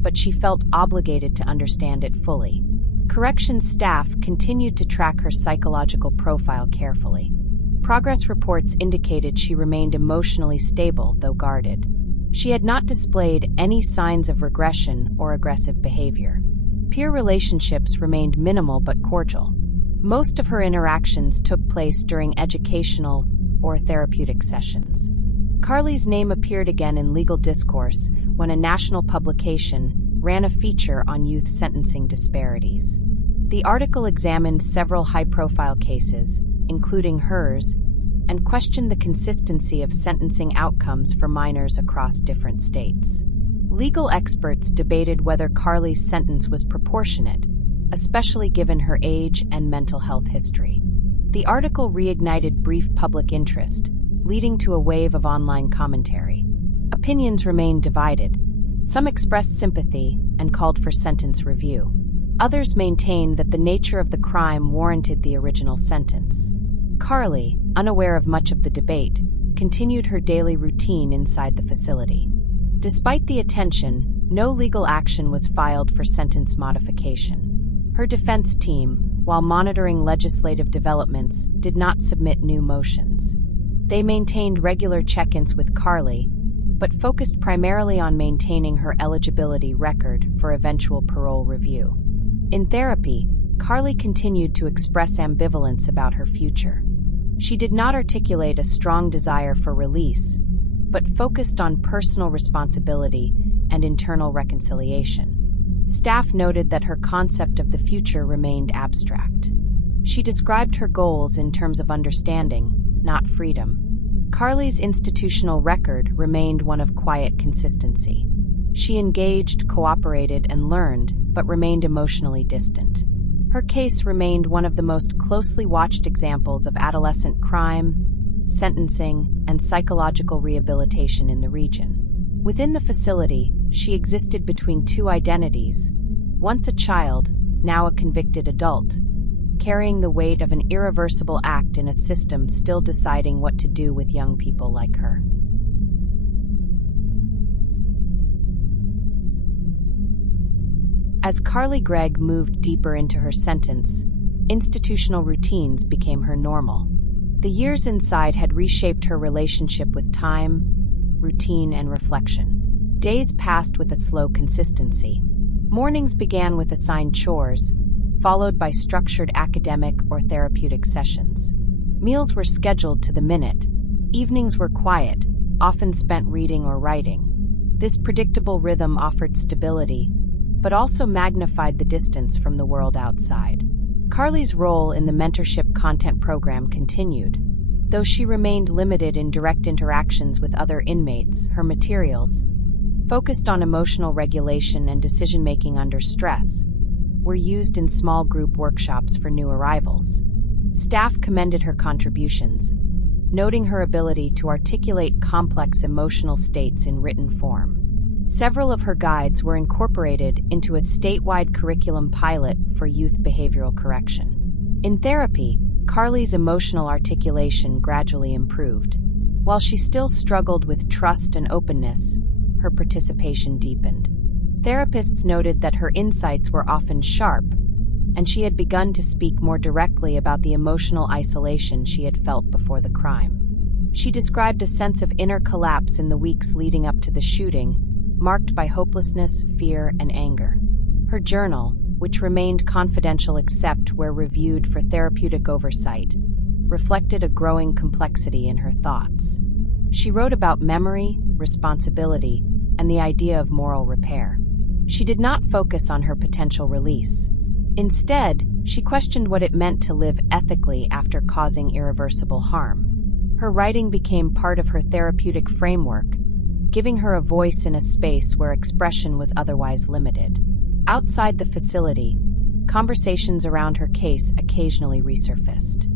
but she felt obligated to understand it fully. Corrections staff continued to track her psychological profile carefully. Progress reports indicated she remained emotionally stable, though guarded. She had not displayed any signs of regression or aggressive behavior. Peer relationships remained minimal but cordial. Most of her interactions took place during educational or therapeutic sessions. Carly's name appeared again in legal discourse when a national publication ran a feature on youth sentencing disparities. The article examined several high-profile cases, including hers, and questioned the consistency of sentencing outcomes for minors across different states. Legal experts debated whether Carly's sentence was proportionate, especially given her age and mental health history. The article reignited brief public interest, leading to a wave of online commentary. Opinions remained divided. Some expressed sympathy and called for sentence review. Others maintained that the nature of the crime warranted the original sentence. Carly, unaware of much of the debate, continued her daily routine inside the facility. Despite the attention, No legal action was filed for sentence modification. Her defense team, while monitoring legislative developments, did not submit new motions. They maintained regular check-ins with Carly, but focused primarily on maintaining her eligibility record for eventual parole review. In therapy, Carly continued to express ambivalence about her future. She did not articulate a strong desire for release, but focused on personal responsibility and internal reconciliation. Staff noted that her concept of the future remained abstract. She described her goals in terms of understanding, not freedom. Carly's institutional record remained one of quiet consistency. She engaged, cooperated, and learned, but remained emotionally distant. Her case remained one of the most closely watched examples of adolescent crime, sentencing, and psychological rehabilitation in the region. Within the facility, she existed between two identities, once a child, now a convicted adult, carrying the weight of an irreversible act in a system still deciding what to do with young people like her. As Carly Gregg moved deeper into her sentence, institutional routines became her normal. The years inside had reshaped her relationship with time, routine, and reflection. Days passed with a slow consistency. Mornings began with assigned chores, followed by structured academic or therapeutic sessions. Meals were scheduled to the minute. Evenings were quiet, often spent reading or writing. This predictable rhythm offered stability, but also magnified the distance from the world outside. Carly's role in the mentorship content program continued. Though she remained limited in direct interactions with other inmates, her materials, focused on emotional regulation and decision-making under stress, were used in small group workshops for new arrivals. Staff commended her contributions, noting her ability to articulate complex emotional states in written form. Several of her guides were incorporated into a statewide curriculum pilot for youth behavioral correction. In therapy, Carly's emotional articulation gradually improved. While she still struggled with trust and openness, her participation deepened. Therapists noted that her insights were often sharp, and she had begun to speak more directly about the emotional isolation she had felt before the crime. She described a sense of inner collapse in the weeks leading up to the shooting, marked by hopelessness, fear, and anger. Her journal, which remained confidential except where reviewed for therapeutic oversight, reflected a growing complexity in her thoughts. She wrote about memory, responsibility, and the idea of moral repair. She did not focus on her potential release. Instead, she questioned what it meant to live ethically after causing irreversible harm. Her writing became part of her therapeutic framework, giving her a voice in a space where expression was otherwise limited. Outside the facility, conversations around her case occasionally resurfaced.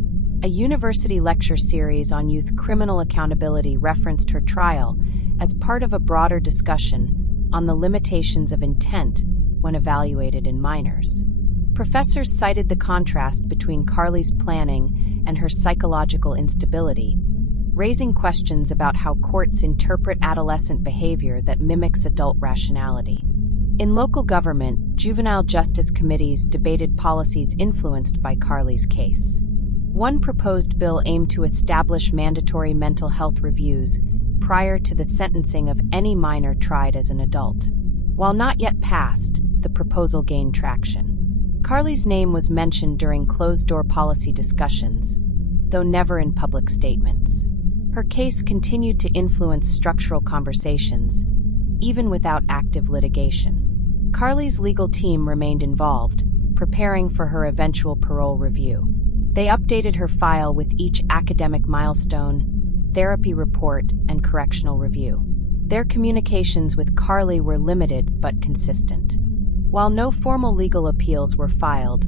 A university lecture series on youth criminal accountability referenced her trial as part of a broader discussion on the limitations of intent when evaluated in minors. Professors cited the contrast between Carly's planning and her psychological instability, raising questions about how courts interpret adolescent behavior that mimics adult rationality. In local government, juvenile justice committees debated policies influenced by Carly's case. One proposed bill aimed to establish mandatory mental health reviews prior to the sentencing of any minor tried as an adult. While not yet passed, the proposal gained traction. Carly's name was mentioned during closed-door policy discussions, though never in public statements. Her case continued to influence structural conversations, even without active litigation. Carly's legal team remained involved, preparing for her eventual parole review. They updated her file with each academic milestone, therapy report, and correctional review. Their communications with Carly were limited but consistent. While no formal legal appeals were filed,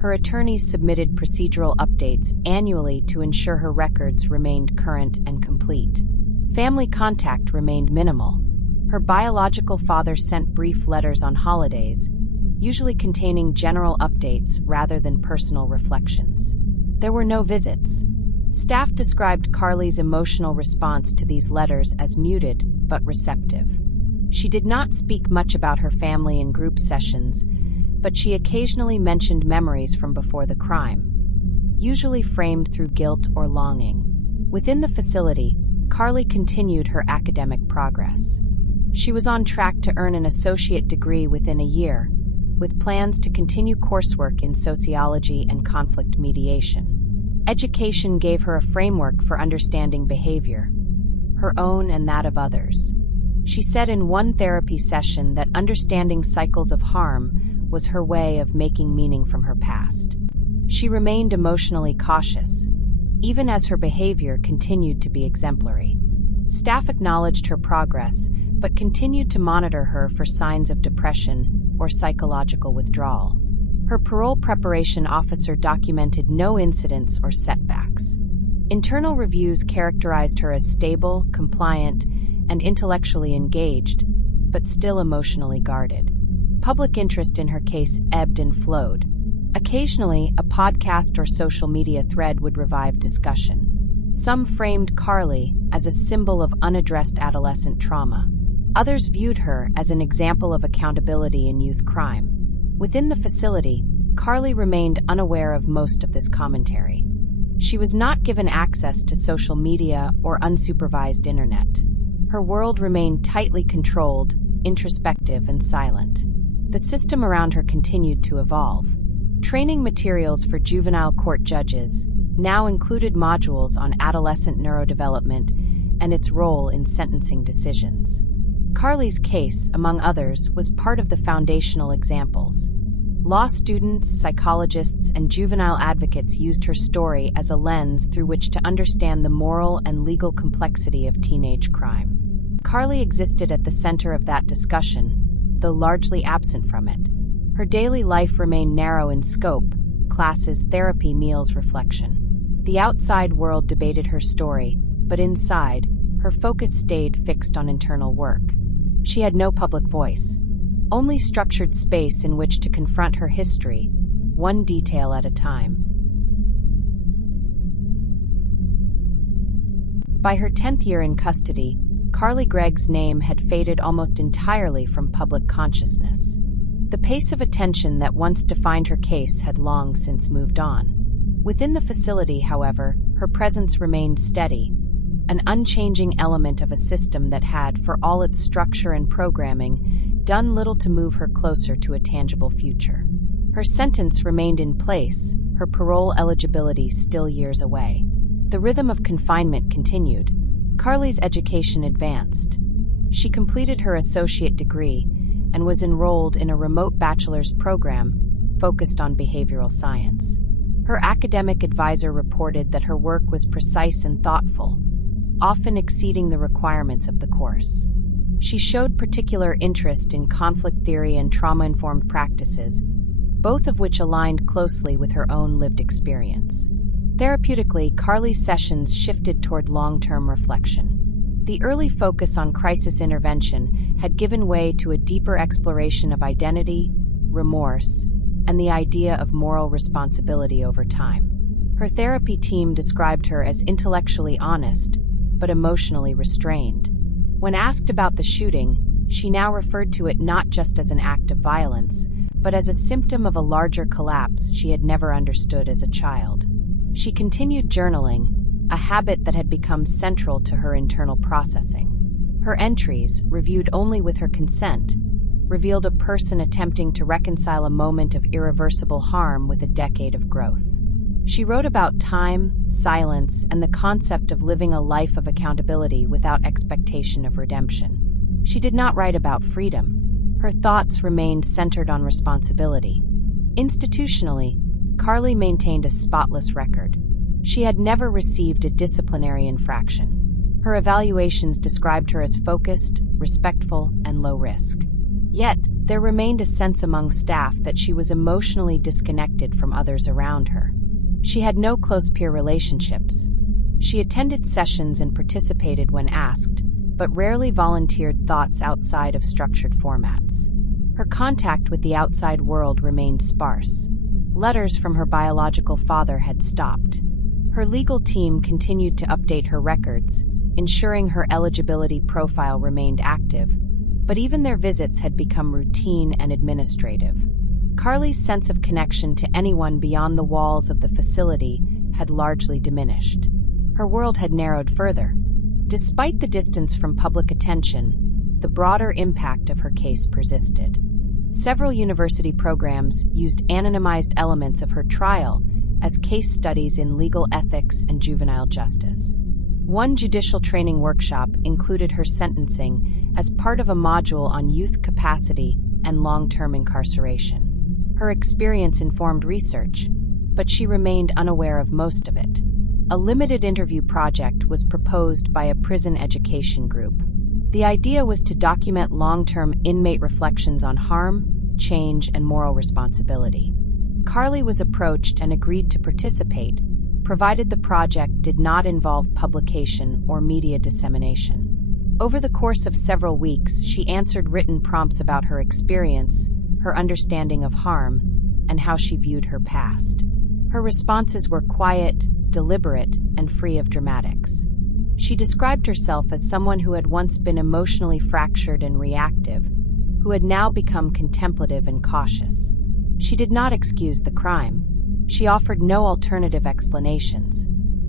her attorneys submitted procedural updates annually to ensure her records remained current and complete. Family contact remained minimal. Her biological father sent brief letters on holidays, usually containing general updates rather than personal reflections. There were no visits. Staff described Carly's emotional response to these letters as muted but receptive. She did not speak much about her family in group sessions, but she occasionally mentioned memories from before the crime, usually framed through guilt or longing. Within the facility, Carly continued her academic progress. She was on track to earn an associate degree within a year, with plans to continue coursework in sociology and conflict mediation. Education gave her a framework for understanding behavior, her own and that of others. She said in one therapy session that understanding cycles of harm was her way of making meaning from her past. She remained emotionally cautious, even as her behavior continued to be exemplary. Staff acknowledged her progress, but continued to monitor her for signs of depression or psychological withdrawal. Her parole preparation officer documented no incidents or setbacks. Internal reviews characterized her as stable, compliant, and intellectually engaged, but still emotionally guarded. Public interest in her case ebbed and flowed. Occasionally, a podcast or social media thread would revive discussion. Some framed Carly as a symbol of unaddressed adolescent trauma. Others viewed her as an example of accountability in youth crime. Within the facility, Carly remained unaware of most of this commentary. She was not given access to social media or unsupervised internet. Her world remained tightly controlled, introspective, and silent. The system around her continued to evolve. Training materials for juvenile court judges now included modules on adolescent neurodevelopment and its role in sentencing decisions. Carly's case, among others, was part of the foundational examples. Law students, psychologists, and juvenile advocates used her story as a lens through which to understand the moral and legal complexity of teenage crime. Carly existed at the center of that discussion, though largely absent from it. Her daily life remained narrow in scope: classes, therapy, meals, reflection. The outside world debated her story, but inside, her focus stayed fixed on internal work. She had no public voice, only structured space in which to confront her history, one detail at a time. By her 10th year in custody, Carly Gregg's name had faded almost entirely from public consciousness. The pace of attention that once defined her case had long since moved on. Within the facility, however, her presence remained steady, an unchanging element of a system that had, for all its structure and programming, done little to move her closer to a tangible future. Her sentence remained in place, her parole eligibility still years away. The rhythm of confinement continued. Carly's education advanced. She completed her associate degree and was enrolled in a remote bachelor's program focused on behavioral science. Her academic advisor reported that her work was precise and thoughtful, often exceeding the requirements of the course. She showed particular interest in conflict theory and trauma-informed practices, both of which aligned closely with her own lived experience. Therapeutically, Carly's sessions shifted toward long-term reflection. The early focus on crisis intervention had given way to a deeper exploration of identity, remorse, and the idea of moral responsibility over time. Her therapy team described her as intellectually honest, but emotionally restrained. When asked about the shooting, she now referred to it not just as an act of violence, but as a symptom of a larger collapse she had never understood as a child. She continued journaling, a habit that had become central to her internal processing. Her entries, reviewed only with her consent, revealed a person attempting to reconcile a moment of irreversible harm with a decade of growth. She wrote about time, silence, and the concept of living a life of accountability without expectation of redemption. She did not write about freedom. Her thoughts remained centered on responsibility. Institutionally, Carly maintained a spotless record. She had never received a disciplinary infraction. Her evaluations described her as focused, respectful, and low risk. Yet, there remained a sense among staff that she was emotionally disconnected from others around her. She had no close peer relationships. She attended sessions and participated when asked, but rarely volunteered thoughts outside of structured formats. Her contact with the outside world remained sparse. Letters from her biological father had stopped. Her legal team continued to update her records, ensuring her eligibility profile remained active, but even their visits had become routine and administrative. Carly's sense of connection to anyone beyond the walls of the facility had largely diminished. Her world had narrowed further. Despite the distance from public attention, the broader impact of her case persisted. Several university programs used anonymized elements of her trial as case studies in legal ethics and juvenile justice. One judicial training workshop included her sentencing as part of a module on youth capacity and long-term incarceration. Her experience informed research, but she remained unaware of most of it. A limited interview project was proposed by a prison education group. The idea was to document long-term inmate reflections on harm, change, and moral responsibility. Carly was approached and agreed to participate, provided the project did not involve publication or media dissemination. Over the course of several weeks, she answered written prompts about her experience, her understanding of harm, and how she viewed her past. Her responses were quiet, deliberate, and free of dramatics. She described herself as someone who had once been emotionally fractured and reactive, who had now become contemplative and cautious. She did not excuse the crime. She offered no alternative explanations.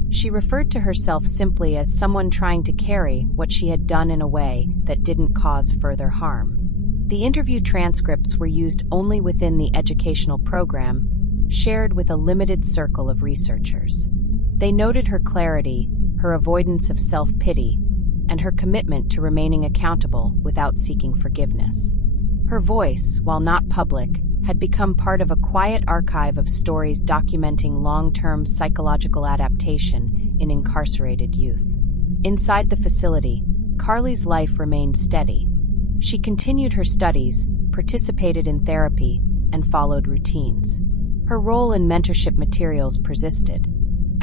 She referred to herself simply as someone trying to carry what she had done in a way that didn't cause further harm. The interview transcripts were used only within the educational program, shared with a limited circle of researchers. They noted her clarity, her avoidance of self-pity, and her commitment to remaining accountable without seeking forgiveness. Her voice, while not public, had become part of a quiet archive of stories documenting long-term psychological adaptation in incarcerated youth. Inside the facility, Carly's life remained steady. She continued her studies, participated in therapy, and followed routines. Her role in mentorship materials persisted.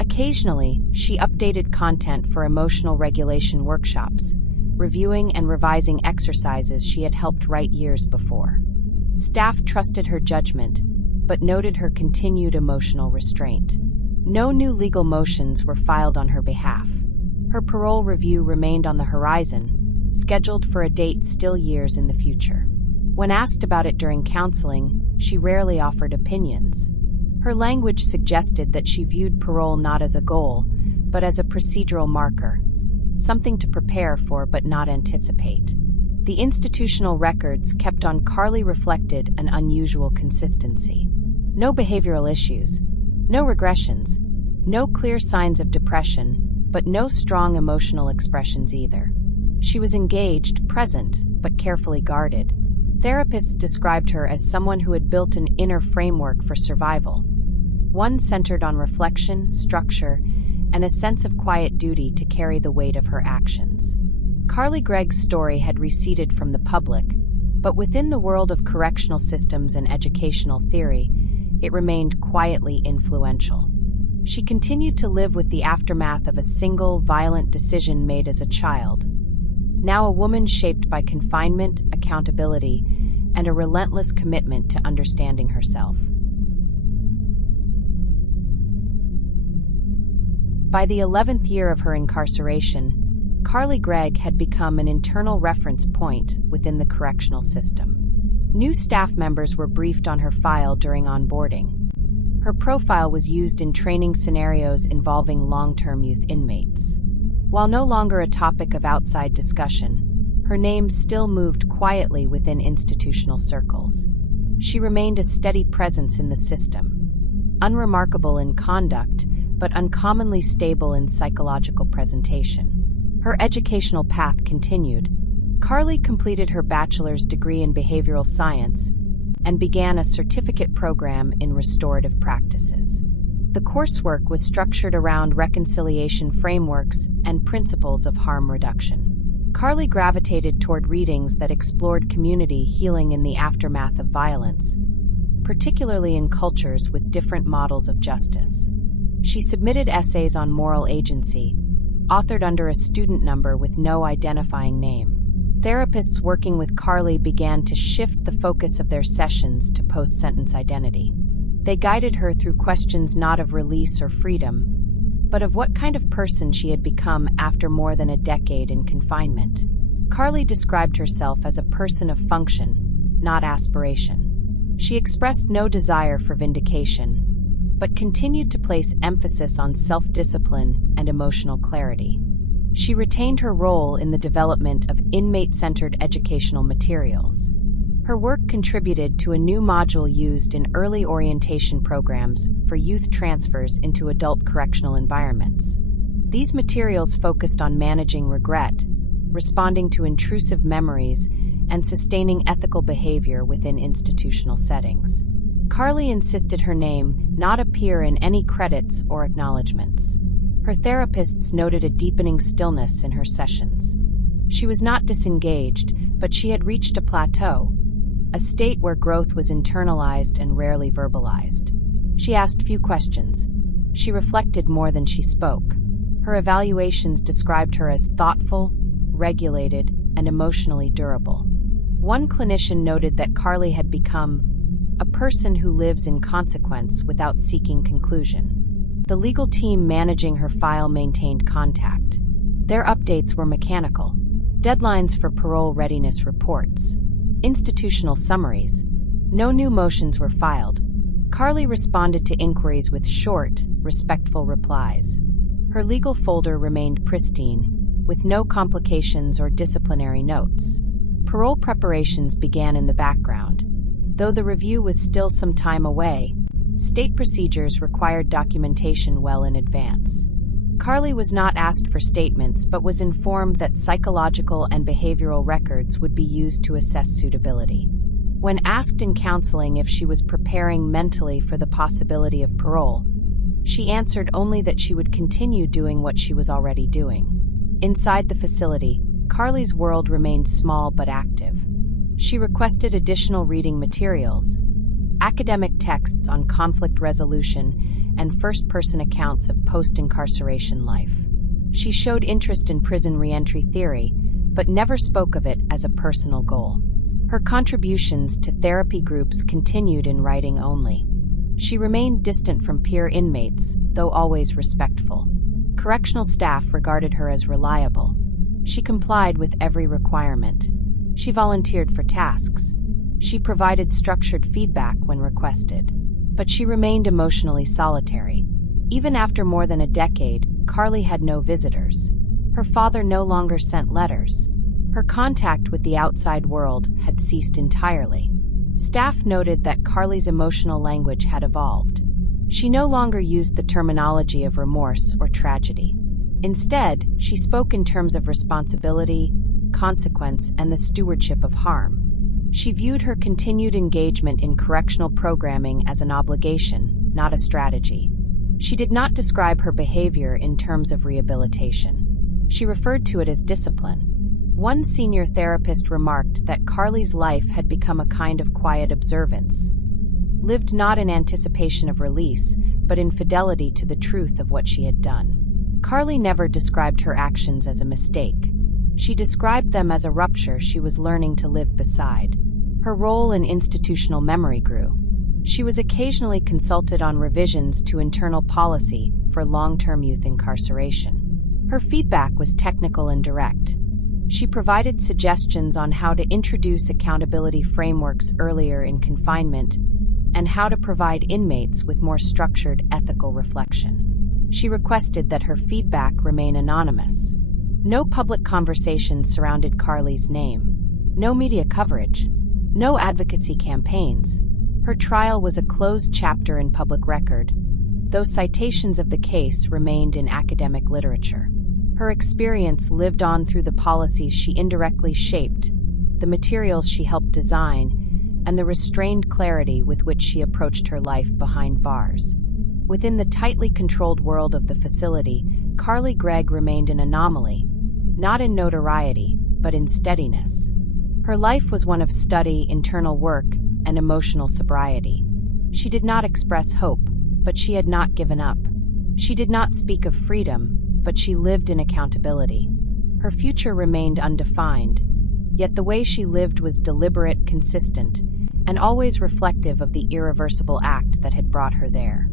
Occasionally, she updated content for emotional regulation workshops, reviewing and revising exercises she had helped write years before. Staff trusted her judgment, but noted her continued emotional restraint. No new legal motions were filed on her behalf. Her parole review remained on the horizon, scheduled for a date still years in the future. When asked about it during counseling, she rarely offered opinions. Her language suggested that she viewed parole not as a goal, but as a procedural marker, something to prepare for but not anticipate. The institutional records kept on Carly reflected an unusual consistency. No behavioral issues, no regressions, no clear signs of depression, but no strong emotional expressions either. She was engaged, present, but carefully guarded. Therapists described her as someone who had built an inner framework for survival, one centered on reflection, structure, and a sense of quiet duty to carry the weight of her actions. Carly Gregg's story had receded from the public, but within the world of correctional systems and educational theory, it remained quietly influential. She continued to live with the aftermath of a single, violent decision made as a child. Now a woman shaped by confinement, accountability, and a relentless commitment to understanding herself. By the 11th year of her incarceration, Carly Gregg had become an internal reference point within the correctional system. New staff members were briefed on her file during onboarding. Her profile was used in training scenarios involving long-term youth inmates. While no longer a topic of outside discussion, her name still moved quietly within institutional circles. She remained a steady presence in the system, unremarkable in conduct, but uncommonly stable in psychological presentation. Her educational path continued. Carly completed her bachelor's degree in behavioral science and began a certificate program in restorative practices. The coursework was structured around reconciliation frameworks and principles of harm reduction. Carly gravitated toward readings that explored community healing in the aftermath of violence, particularly in cultures with different models of justice. She submitted essays on moral agency, authored under a student number with no identifying name. Therapists working with Carly began to shift the focus of their sessions to post-sentence identity. They guided her through questions not of release or freedom, but of what kind of person she had become after more than a decade in confinement. Carly described herself as a person of function, not aspiration. She expressed no desire for vindication, but continued to place emphasis on self-discipline and emotional clarity. She retained her role in the development of inmate-centered educational materials. Her work contributed to a new module used in early orientation programs for youth transfers into adult correctional environments. These materials focused on managing regret, responding to intrusive memories, and sustaining ethical behavior within institutional settings. Carly insisted her name not appear in any credits or acknowledgments. Her therapists noted a deepening stillness in her sessions. She was not disengaged, but she had reached a plateau, a state where growth was internalized and rarely verbalized. She asked few questions. She reflected more than she spoke. Her evaluations described her as thoughtful, regulated, and emotionally durable. One clinician noted that Carly had become a person who lives in consequence without seeking conclusion. The legal team managing her file maintained contact. Their updates were mechanical. Deadlines for parole readiness reports. Institutional summaries. No new motions were filed. Carly responded to inquiries with short, respectful replies. Her legal folder remained pristine, with no complications or disciplinary notes. Parole preparations began in the background. Though the review was still some time away, state procedures required documentation well in advance. Carly was not asked for statements but was informed that psychological and behavioral records would be used to assess suitability. When asked in counseling if she was preparing mentally for the possibility of parole, she answered only that she would continue doing what she was already doing. Inside the facility, Carly's world remained small but active. She requested additional reading materials, academic texts on conflict resolution, and first-person accounts of post-incarceration life. She showed interest in prison reentry theory, but never spoke of it as a personal goal. Her contributions to therapy groups continued in writing only. She remained distant from peer inmates, though always respectful. Correctional staff regarded her as reliable. She complied with every requirement. She volunteered for tasks. She provided structured feedback when requested. But she remained emotionally solitary. Even after more than a decade, Carly had no visitors. Her father no longer sent letters. Her contact with the outside world had ceased entirely. Staff noted that Carly's emotional language had evolved. She no longer used the terminology of remorse or tragedy. Instead, she spoke in terms of responsibility, consequence, and the stewardship of harm. She viewed her continued engagement in correctional programming as an obligation, not a strategy. She did not describe her behavior in terms of rehabilitation. She referred to it as discipline. One senior therapist remarked that Carly's life had become a kind of quiet observance, lived not in anticipation of release, but in fidelity to the truth of what she had done. Carly never described her actions as a mistake. She described them as a rupture she was learning to live beside. Her role in institutional memory grew. She was occasionally consulted on revisions to internal policy for long-term youth incarceration. Her feedback was technical and direct. She provided suggestions on how to introduce accountability frameworks earlier in confinement and how to provide inmates with more structured ethical reflection. She requested that her feedback remain anonymous. No public conversation surrounded Carly's name. No media coverage. No advocacy campaigns. Her trial was a closed chapter in public record, though citations of the case remained in academic literature. Her experience lived on through the policies she indirectly shaped, the materials she helped design, and the restrained clarity with which she approached her life behind bars. Within the tightly controlled world of the facility, Carly Gregg remained an anomaly, not in notoriety, but in steadiness. Her life was one of study, internal work, and emotional sobriety. She did not express hope, but she had not given up. She did not speak of freedom, but she lived in accountability. Her future remained undefined, yet the way she lived was deliberate, consistent, and always reflective of the irreversible act that had brought her there.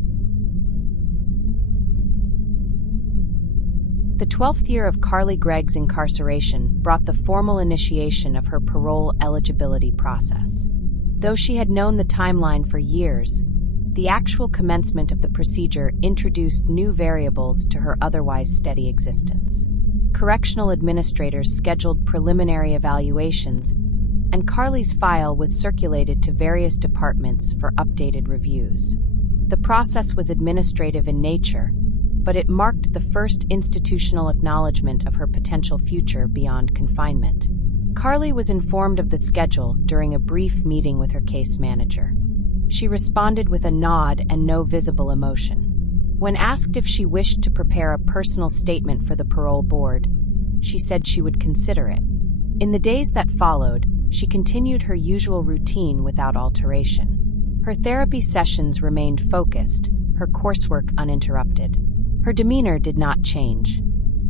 The 12th year of Carly Gregg's incarceration brought the formal initiation of her parole eligibility process. Though she had known the timeline for years, the actual commencement of the procedure introduced new variables to her otherwise steady existence. Correctional administrators scheduled preliminary evaluations, and Carly's file was circulated to various departments for updated reviews. The process was administrative in nature, but it marked the first institutional acknowledgement of her potential future beyond confinement. Carly was informed of the schedule during a brief meeting with her case manager. She responded with a nod and no visible emotion. When asked if she wished to prepare a personal statement for the parole board, she said she would consider it. In the days that followed, she continued her usual routine without alteration. Her therapy sessions remained focused, her coursework uninterrupted. Her demeanor did not change.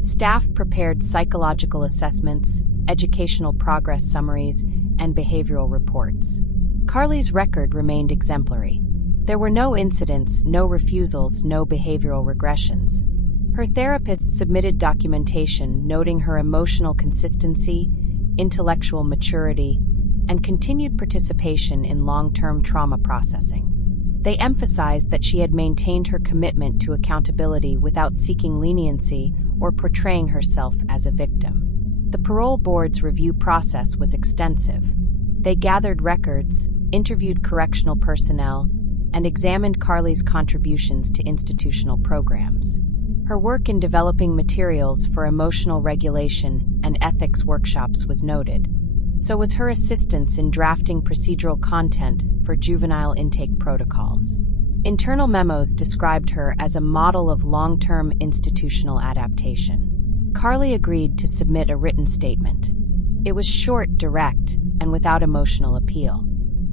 Staff prepared psychological assessments, educational progress summaries, and behavioral reports. Carly's record remained exemplary. There were no incidents, no refusals, no behavioral regressions. Her therapist submitted documentation noting her emotional consistency, intellectual maturity, and continued participation in long-term trauma processing. They emphasized that she had maintained her commitment to accountability without seeking leniency or portraying herself as a victim. The parole board's review process was extensive. They gathered records, interviewed correctional personnel, and examined Carly's contributions to institutional programs. Her work in developing materials for emotional regulation and ethics workshops was noted. So was her assistance in drafting procedural content for juvenile intake protocols. Internal memos described her as a model of long-term institutional adaptation. Carly agreed to submit a written statement. It was short, direct, and without emotional appeal.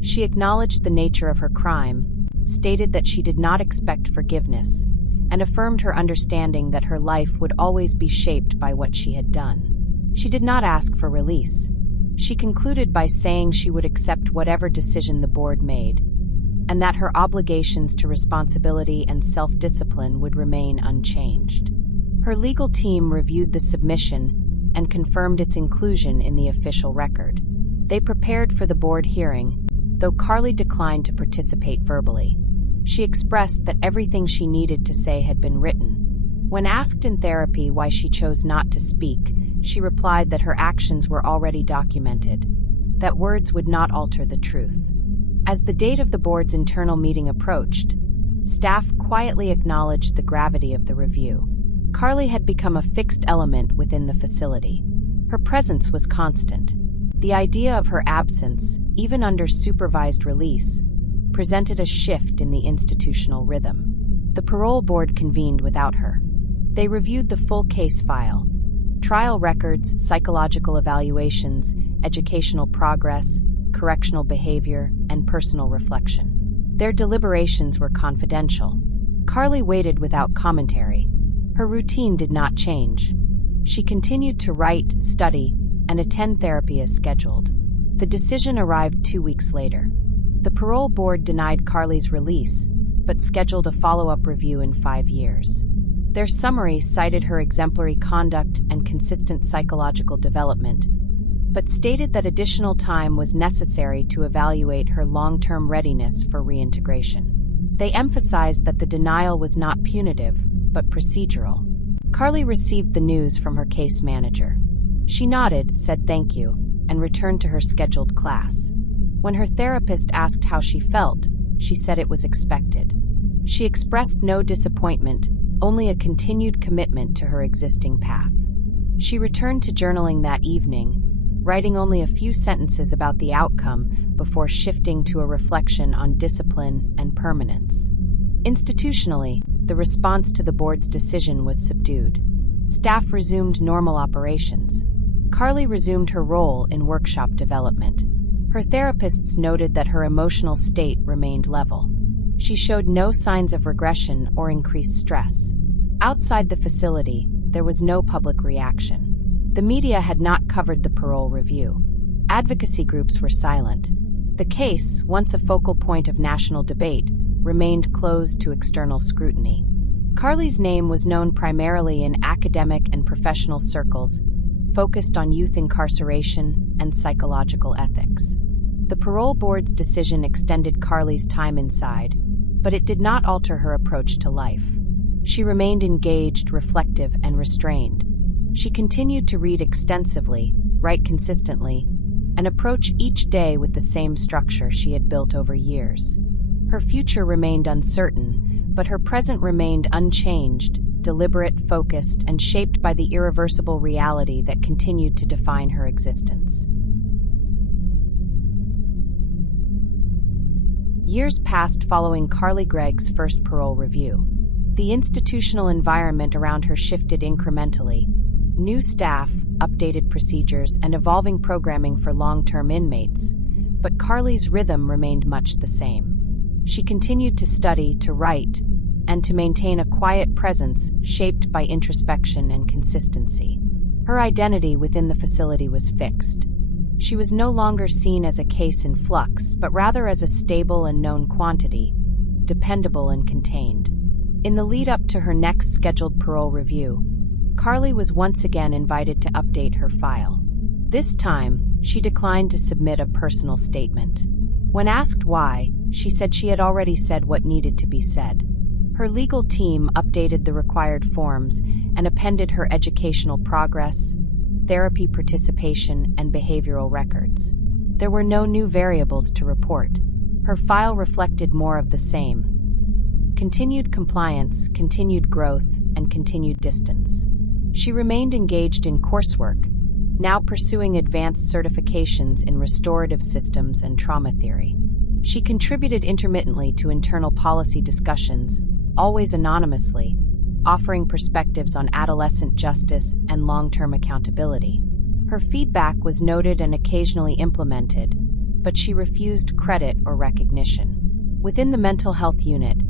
She acknowledged the nature of her crime, stated that she did not expect forgiveness, and affirmed her understanding that her life would always be shaped by what she had done. She did not ask for release. She concluded by saying she would accept whatever decision the board made, and that her obligations to responsibility and self-discipline would remain unchanged. Her legal team reviewed the submission and confirmed its inclusion in the official record. They prepared for the board hearing, though Carly declined to participate verbally. She expressed that everything she needed to say had been written. When asked in therapy why she chose not to speak, she replied that her actions were already documented, that words would not alter the truth. As the date of the board's internal meeting approached, staff quietly acknowledged the gravity of the review. Carly had become a fixed element within the facility. Her presence was constant. The idea of her absence, even under supervised release, presented a shift in the institutional rhythm. The parole board convened without her. They reviewed the full case file, trial records, psychological evaluations, educational progress, correctional behavior, and personal reflection. Their deliberations were confidential. Carly waited without commentary. Her routine did not change. She continued to write, study, and attend therapy as scheduled. The decision arrived 2 weeks later. The parole board denied Carly's release, but scheduled a follow-up review in 5 years. Their summary cited her exemplary conduct and consistent psychological development, but stated that additional time was necessary to evaluate her long-term readiness for reintegration. They emphasized that the denial was not punitive, but procedural. Carly received the news from her case manager. She nodded, said thank you, and returned to her scheduled class. When her therapist asked how she felt, she said it was expected. She expressed no disappointment, only a continued commitment to her existing path. She returned to journaling that evening, writing only a few sentences about the outcome before shifting to a reflection on discipline and permanence. Institutionally, the response to the board's decision was subdued. Staff resumed normal operations. Carly resumed her role in workshop development. Her therapists noted that her emotional state remained level. She showed no signs of regression or increased stress. Outside the facility, there was no public reaction. The media had not covered the parole review. Advocacy groups were silent. The case, once a focal point of national debate, remained closed to external scrutiny. Carly's name was known primarily in academic and professional circles, focused on youth incarceration and psychological ethics. The parole board's decision extended Carly's time inside, but it did not alter her approach to life. She remained engaged, reflective, and restrained. She continued to read extensively, write consistently, and approach each day with the same structure she had built over years. Her future remained uncertain, but her present remained unchanged, deliberate, focused, and shaped by the irreversible reality that continued to define her existence. Years passed following Carly Gregg's first parole review. The institutional environment around her shifted incrementally. New staff, updated procedures, and evolving programming for long-term inmates, but Carly's rhythm remained much the same. She continued to study, to write, and to maintain a quiet presence shaped by introspection and consistency. Her identity within the facility was fixed. She was no longer seen as a case in flux, but rather as a stable and known quantity, dependable and contained. In the lead-up to her next scheduled parole review, Carly was once again invited to update her file. This time, she declined to submit a personal statement. When asked why, she said she had already said what needed to be said. Her legal team updated the required forms and appended her educational progress, therapy participation, and behavioral records. There were no new variables to report. Her file reflected more of the same: continued compliance, continued growth, and continued distance. She remained engaged in coursework, now pursuing advanced certifications in restorative systems and trauma theory. She contributed intermittently to internal policy discussions, always anonymously, offering perspectives on adolescent justice and long-term accountability. Her feedback was noted and occasionally implemented, but she refused credit or recognition. Within the mental health unit,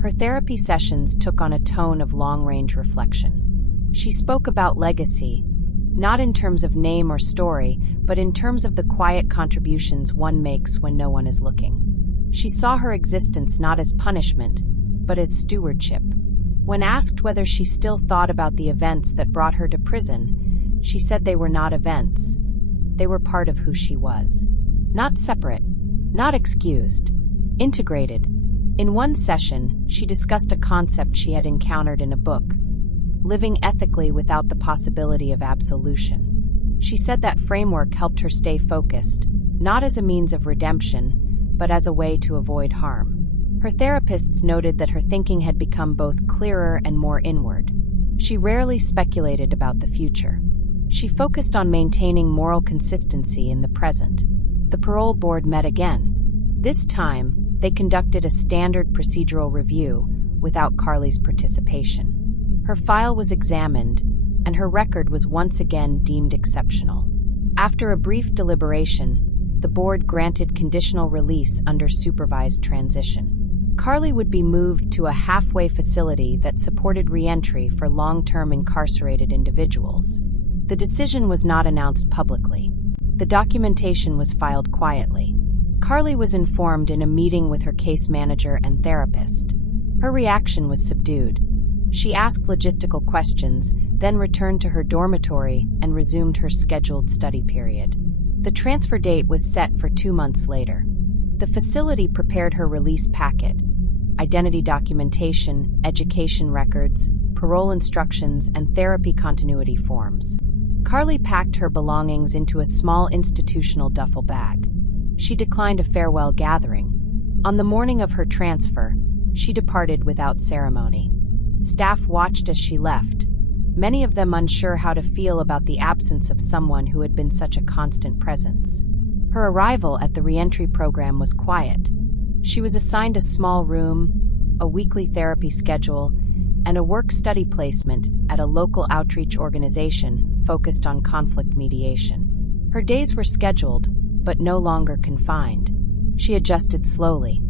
her therapy sessions took on a tone of long-range reflection. She spoke about legacy, not in terms of name or story, but in terms of the quiet contributions one makes when no one is looking. She saw her existence not as punishment, but as stewardship. When asked whether she still thought about the events that brought her to prison, she said they were not events. They were part of who she was. Not separate, not excused, integrated. In one session, she discussed a concept she had encountered in a book: living ethically without the possibility of absolution. She said that framework helped her stay focused, not as a means of redemption, but as a way to avoid harm. Her therapists noted that her thinking had become both clearer and more inward. She rarely speculated about the future. She focused on maintaining moral consistency in the present. The parole board met again. This time, they conducted a standard procedural review without Carly's participation. Her file was examined, and her record was once again deemed exceptional. After a brief deliberation, the board granted conditional release under supervised transition. Carly would be moved to a halfway facility that supported re-entry for long-term incarcerated individuals. The decision was not announced publicly. The documentation was filed quietly. Carly was informed in a meeting with her case manager and therapist. Her reaction was subdued. She asked logistical questions, then returned to her dormitory and resumed her scheduled study period. The transfer date was set for 2 months later. The facility prepared her release packet: identity documentation, education records, parole instructions, and therapy continuity forms. Carly packed her belongings into a small institutional duffel bag. She declined a farewell gathering. On the morning of her transfer, she departed without ceremony. Staff watched as she left, many of them unsure how to feel about the absence of someone who had been such a constant presence. Her arrival at the reentry program was quiet. She was assigned a small room, a weekly therapy schedule, and a work-study placement at a local outreach organization focused on conflict mediation. Her days were scheduled, but no longer confined. She adjusted slowly.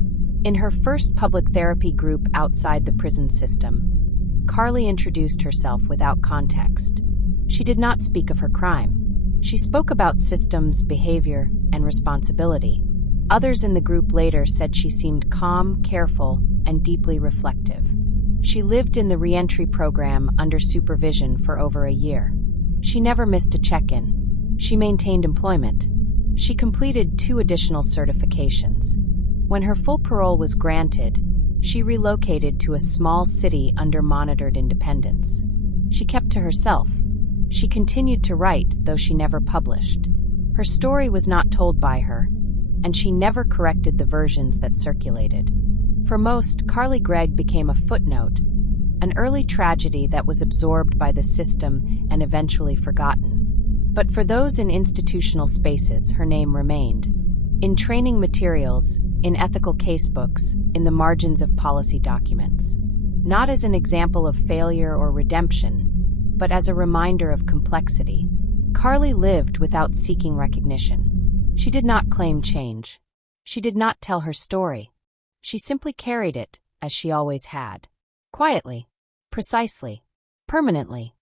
In her first public therapy group outside the prison system, Carly introduced herself without context. She did not speak of her crime. She spoke about systems, behavior, and responsibility. Others in the group later said she seemed calm, careful, and deeply reflective. She lived in the reentry program under supervision for over a year. She never missed a check-in. She maintained employment. She completed 2 additional certifications. When her full parole was granted, she relocated to a small city under monitored independence. She kept to herself. She continued to write, though she never published. Her story was not told by her, and she never corrected the versions that circulated. For most, Carly Gregg became a footnote, an early tragedy that was absorbed by the system and eventually forgotten. But for those in institutional spaces, her name remained. In training materials, in ethical casebooks, in the margins of policy documents. Not as an example of failure or redemption, but as a reminder of complexity. Carly lived without seeking recognition. She did not claim change. She did not tell her story. She simply carried it, as she always had. Quietly. Precisely. Permanently.